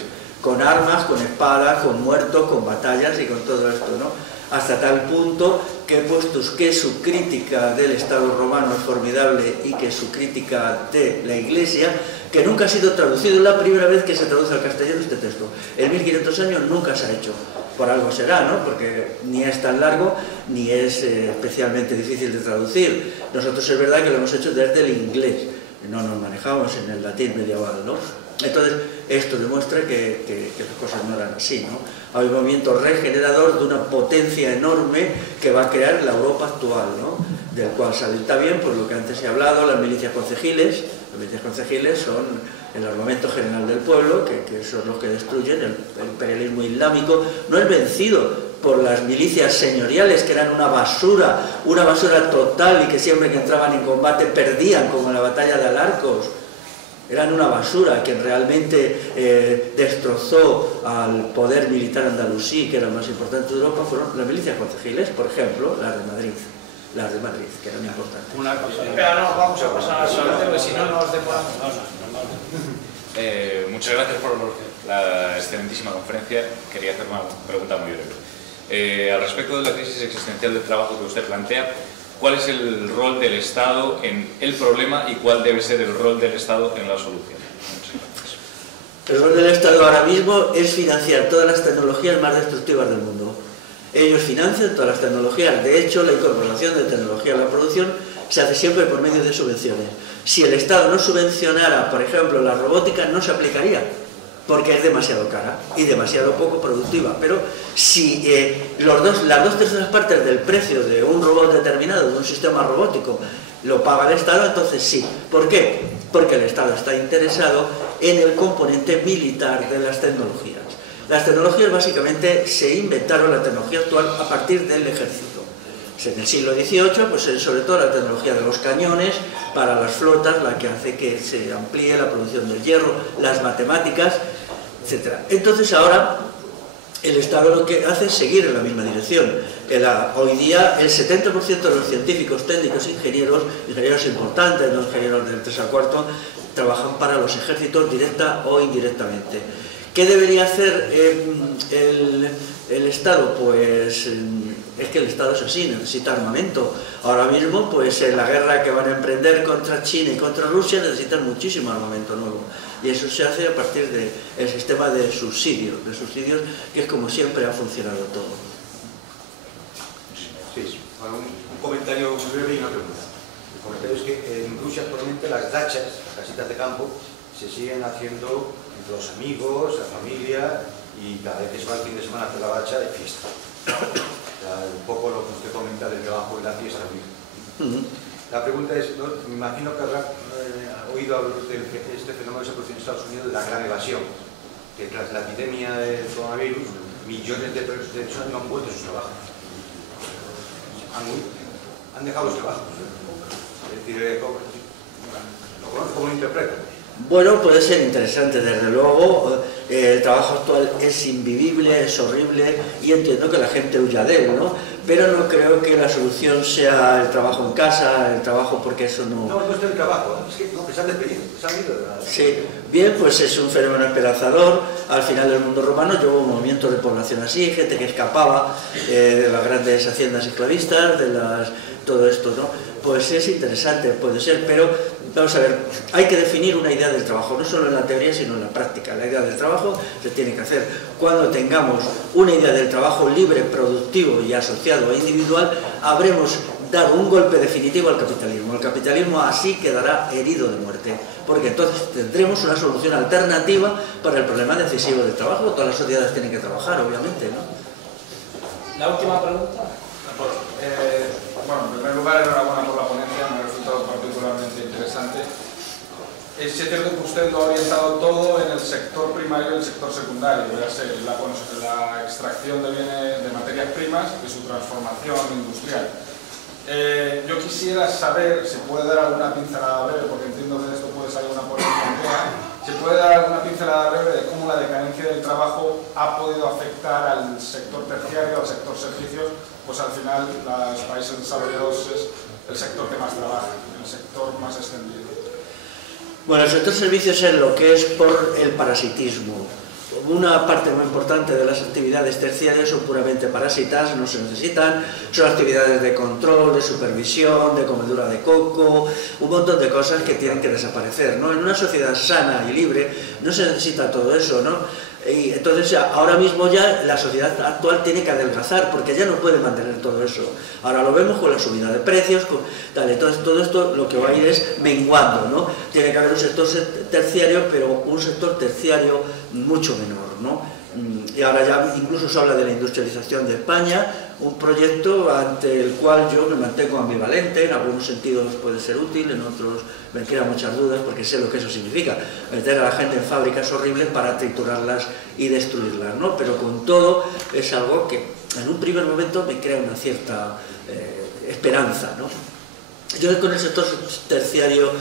con armas, con espadas, con muertos, con batallas y con todo esto, ¿no? Hasta tal punto que, puesto que su crítica del Estado romano es formidable y que su crítica de la Iglesia, que nunca ha sido traducido, es la primera vez que se traduce al castellano este texto. En 1500 años nunca se ha hecho. Por algo será, ¿no? Porque ni es tan largo, ni es especialmente difícil de traducir. Nosotros es verdad que lo hemos hecho desde el inglés, no nos manejamos en el latín medieval, ¿no? Entonces, esto demuestra que las cosas no eran así, ¿no? Hay un movimiento regenerador de una potencia enorme que va a crear la Europa actual, ¿no? Del cual sale también, por lo que antes he hablado, las milicias concejiles. Las milicias concejiles son el armamento general del pueblo, que son los que destruyen el imperialismo islámico. No es vencido por las milicias señoriales, que eran una basura total, y que siempre que entraban en combate perdían, como en la batalla de Alarcos. Eran una basura que realmente destrozó al poder militar andalusí, que era el más importante de Europa. Fueron las milicias concejiles, por ejemplo, las de Madrid, que eran importantes. Una cosa. Pero no, vamos a pasar al siguiente, porque si no nos demoramos. Muchas gracias por la excelentísima conferencia. Quería hacer una pregunta muy breve. Al respecto de la crisis existencial del trabajo que usted plantea, ¿cuál es el rol del Estado en el problema y cuál debe ser el rol del Estado en la solución? El rol del Estado ahora mismo es financiar todas las tecnologías más destructivas del mundo. Ellos financian todas las tecnologías. De hecho, la incorporación de tecnología a la producción se hace siempre por medio de subvenciones. Si el Estado no subvencionara, por ejemplo, la robótica, no se aplicaría, porque es demasiado cara y demasiado poco productiva. Pero si las dos terceras partes del precio de un robot determinado, de un sistema robótico, lo paga el Estado, entonces sí. ¿Por qué? Porque el Estado está interesado en el componente militar de las tecnologías. Las tecnologías básicamente se inventaron, la tecnología actual, a partir del ejército. En el siglo XVIII, pues sobre todo la tecnología de los cañones para las flotas, la que hace que se amplíe la producción del hierro, las matemáticas, etc. Entonces ahora el Estado lo que hace es seguir en la misma dirección. Hoy día el 70% de los científicos, técnicos, ingenieros importantes, los ingenieros del 3 al 4, trabajan para los ejércitos directa o indirectamente. ¿Qué debería hacer el Estado? Pues es que el Estado es así, necesita armamento. Ahora mismo, pues en la guerra que van a emprender contra China y contra Rusia necesitan muchísimo armamento nuevo. Y eso se hace a partir del sistema de subsidios, que es como siempre ha funcionado todo. Sí, bueno, un comentario muy breve y una pregunta. El comentario es que en Rusia actualmente las dachas, las casitas de campo, se siguen haciendo entre los amigos, la familia, y cada vez que se va el fin de semana a hacer la dacha de fiesta. O sea, un poco lo que usted comenta del trabajo y la fiesta también. La pregunta es, ¿no? Me imagino que habrá oído hablar de este fenómeno que se produce en Estados Unidos de la gran evasión, que tras la epidemia del coronavirus, millones de personas no han vuelto a sus trabajos. Han dejado los trabajos. Es decir, ¿cómo lo interpretan? Bueno, puede ser interesante, desde luego. El trabajo actual es invivible, es horrible, y entiendo que la gente huya de él, ¿no? Pero no creo que la solución sea el trabajo en casa, el trabajo, porque eso no... No es el trabajo, es que no, se han despedido, se han ido de la... Sí, bien, pues es un fenómeno esperanzador. Al final del mundo romano hubo un movimiento de población así, gente que escapaba de las grandes haciendas esclavistas, todo esto, ¿no? Pues es interesante, puede ser, pero vamos a ver, hay que definir una idea del trabajo, no solo en la teoría, sino en la práctica. La idea del trabajo se tiene que hacer. Cuando tengamos una idea del trabajo libre, productivo y asociado e individual, habremos dado un golpe definitivo al capitalismo. El capitalismo así quedará herido de muerte, porque entonces tendremos una solución alternativa para el problema decisivo del trabajo. Todas las sociedades tienen que trabajar, obviamente, ¿no? La última pregunta. Bueno, en primer lugar, enhorabuena por la ponencia, me ha resultado particularmente interesante. Es cierto que usted lo ha orientado todo en el sector primario y el sector secundario, ya sea la extracción de bienes, de materias primas y su transformación industrial. Yo quisiera saber, si puede dar alguna pincelada breve, porque entiendo que de esto puede salir una polémica, si puede dar alguna pincelada breve de cómo la decadencia del trabajo ha podido afectar al sector terciario, al sector servicios. Pues al final los países desarrollados es el sector que más trabaja, el sector más extendido. Bueno, el sector servicios es lo que es por el parasitismo. Una parte muy importante de las actividades terciarias son puramente parasitas, no se necesitan, son actividades de control, de supervisión, de comedura de coco, un montón de cosas que tienen que desaparecer, ¿no? En una sociedad sana y libre no se necesita todo eso, ¿no? Y entonces ahora mismo ya la sociedad actual tiene que adelgazar, porque ya no puede mantener todo eso. Ahora lo vemos con la subida de precios, entonces todo esto lo que va a ir es menguando, ¿no? Tiene que haber un sector terciario, pero un sector terciario mucho menor, ¿no? Y ahora ya incluso se habla de la industrialización de España, un proyecto ante el cual yo me mantengo ambivalente. En algunos sentidos puede ser útil, en otros me crean muchas dudas, porque sé lo que eso significa, meter a la gente en fábricas horribles para triturarlas y destruirlas, ¿no? Pero con todo es algo que en un primer momento me crea una cierta esperanza, ¿no? Yo con el sector terciario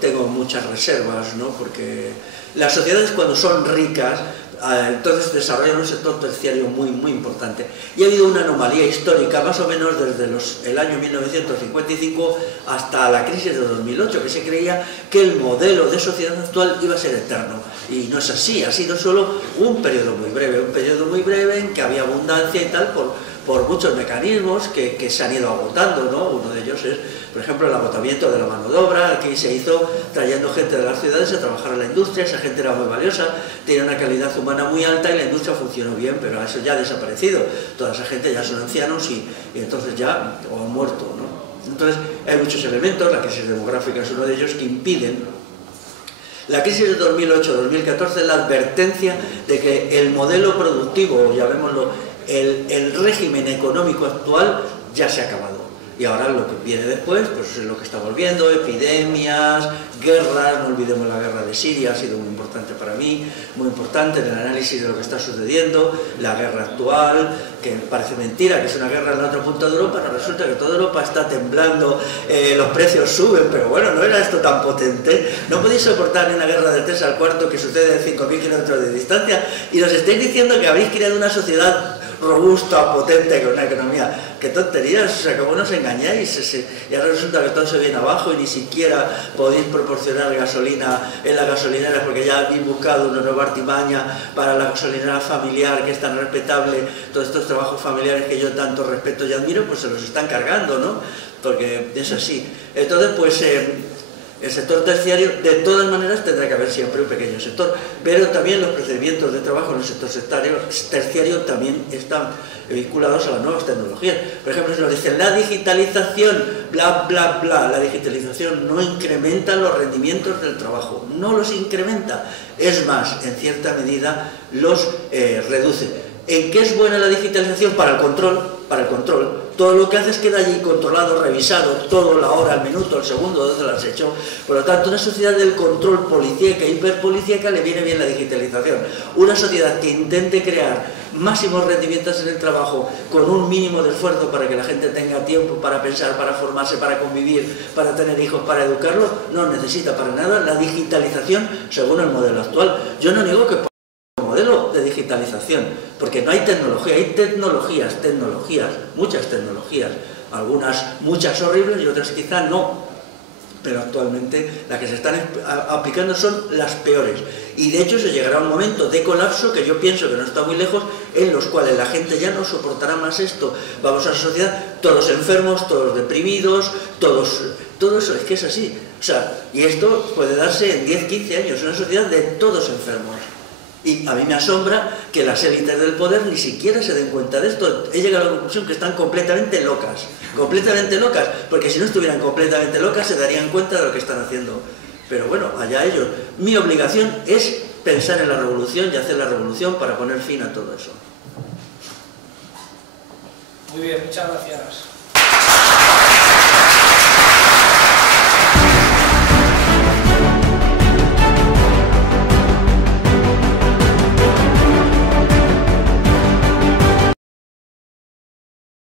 tengo muchas reservas, ¿no? Porque las sociedades, cuando son ricas, entonces desarrollan un sector terciario muy importante. Y ha habido una anomalía histórica, más o menos desde el año 1955 hasta la crisis de 2008, que se creía que el modelo de sociedad actual iba a ser eterno. Y no es así, ha sido solo un periodo muy breve en que había abundancia y tal, por muchos mecanismos que se han ido agotando, ¿no? Uno de ellos es, por ejemplo, el agotamiento de la mano de obra, que se hizo trayendo gente de las ciudades a trabajar en la industria. Esa gente era muy valiosa, tenía una calidad humana muy alta y la industria funcionó bien, pero eso ya ha desaparecido. Toda esa gente ya son ancianos y entonces ya han muerto, ¿no? Entonces hay muchos elementos, la crisis demográfica es uno de ellos, que impiden. La crisis de 2008-2014 es la advertencia de que el modelo productivo, llamémoslo, el régimen económico actual ya se ha acabado. Y ahora lo que viene después, pues es lo que estamos viendo: epidemias, guerras. No olvidemos la guerra de Siria, ha sido muy importante para mí, muy importante en el análisis de lo que está sucediendo. La guerra actual, que parece mentira, que es una guerra en la otra punta de Europa, pero resulta que toda Europa está temblando, los precios suben, pero bueno, no era esto tan potente. No podéis soportar ni una guerra del 3 al 4 que sucede a 5.000 kilómetros de distancia, y nos estáis diciendo que habéis creado una sociedad robusta, potente, con una economía. ¡Qué tonterías! O sea, ¿cómo nos engañáis? Y ahora resulta que todo se viene abajo y ni siquiera podéis proporcionar gasolina en las gasolineras porque ya habéis buscado una nueva artimaña para la gasolinera familiar que es tan respetable. Todos estos trabajos familiares que yo tanto respeto y admiro, pues se los están cargando, ¿no? Porque es así. Entonces, pues el sector terciario, de todas maneras, tendrá que haber siempre un pequeño sector, pero también los procedimientos de trabajo en el sector terciario también están vinculados a las nuevas tecnologías. Por ejemplo, si nos dicen la digitalización, bla, bla, bla, la digitalización no incrementa los rendimientos del trabajo, no los incrementa, es más, en cierta medida los reduce. ¿En qué es buena la digitalización? Para el control. Todo lo que haces queda allí controlado, revisado, todo, la hora, el minuto, el segundo, donde lo has hecho. Por lo tanto, una sociedad del control policíaca, hiperpolicíaca, le viene bien la digitalización. Una sociedad que intente crear máximos rendimientos en el trabajo con un mínimo de esfuerzo para que la gente tenga tiempo para pensar, para formarse, para convivir, para tener hijos, para educarlos, no necesita para nada la digitalización según el modelo actual. Yo no niego que modelo de digitalización, porque no hay tecnología, hay tecnologías, muchas tecnologías, algunas, muchas horribles y otras quizá no, pero actualmente las que se están aplicando son las peores, y de hecho se llegará a un momento de colapso que yo pienso que no está muy lejos, en los cuales la gente ya no soportará más esto, vamos a una sociedad, todos enfermos, todos deprimidos, todo eso, es que es así, o sea, y esto puede darse en 10, 15 años, una sociedad de todos enfermos. Y a mí me asombra que las élites del poder ni siquiera se den cuenta de esto. He llegado a la conclusión que están completamente locas, porque si no estuvieran completamente locas se darían cuenta de lo que están haciendo. Pero bueno, allá ellos. Mi obligación es pensar en la revolución y hacer la revolución para poner fin a todo eso. Muy bien, muchas gracias.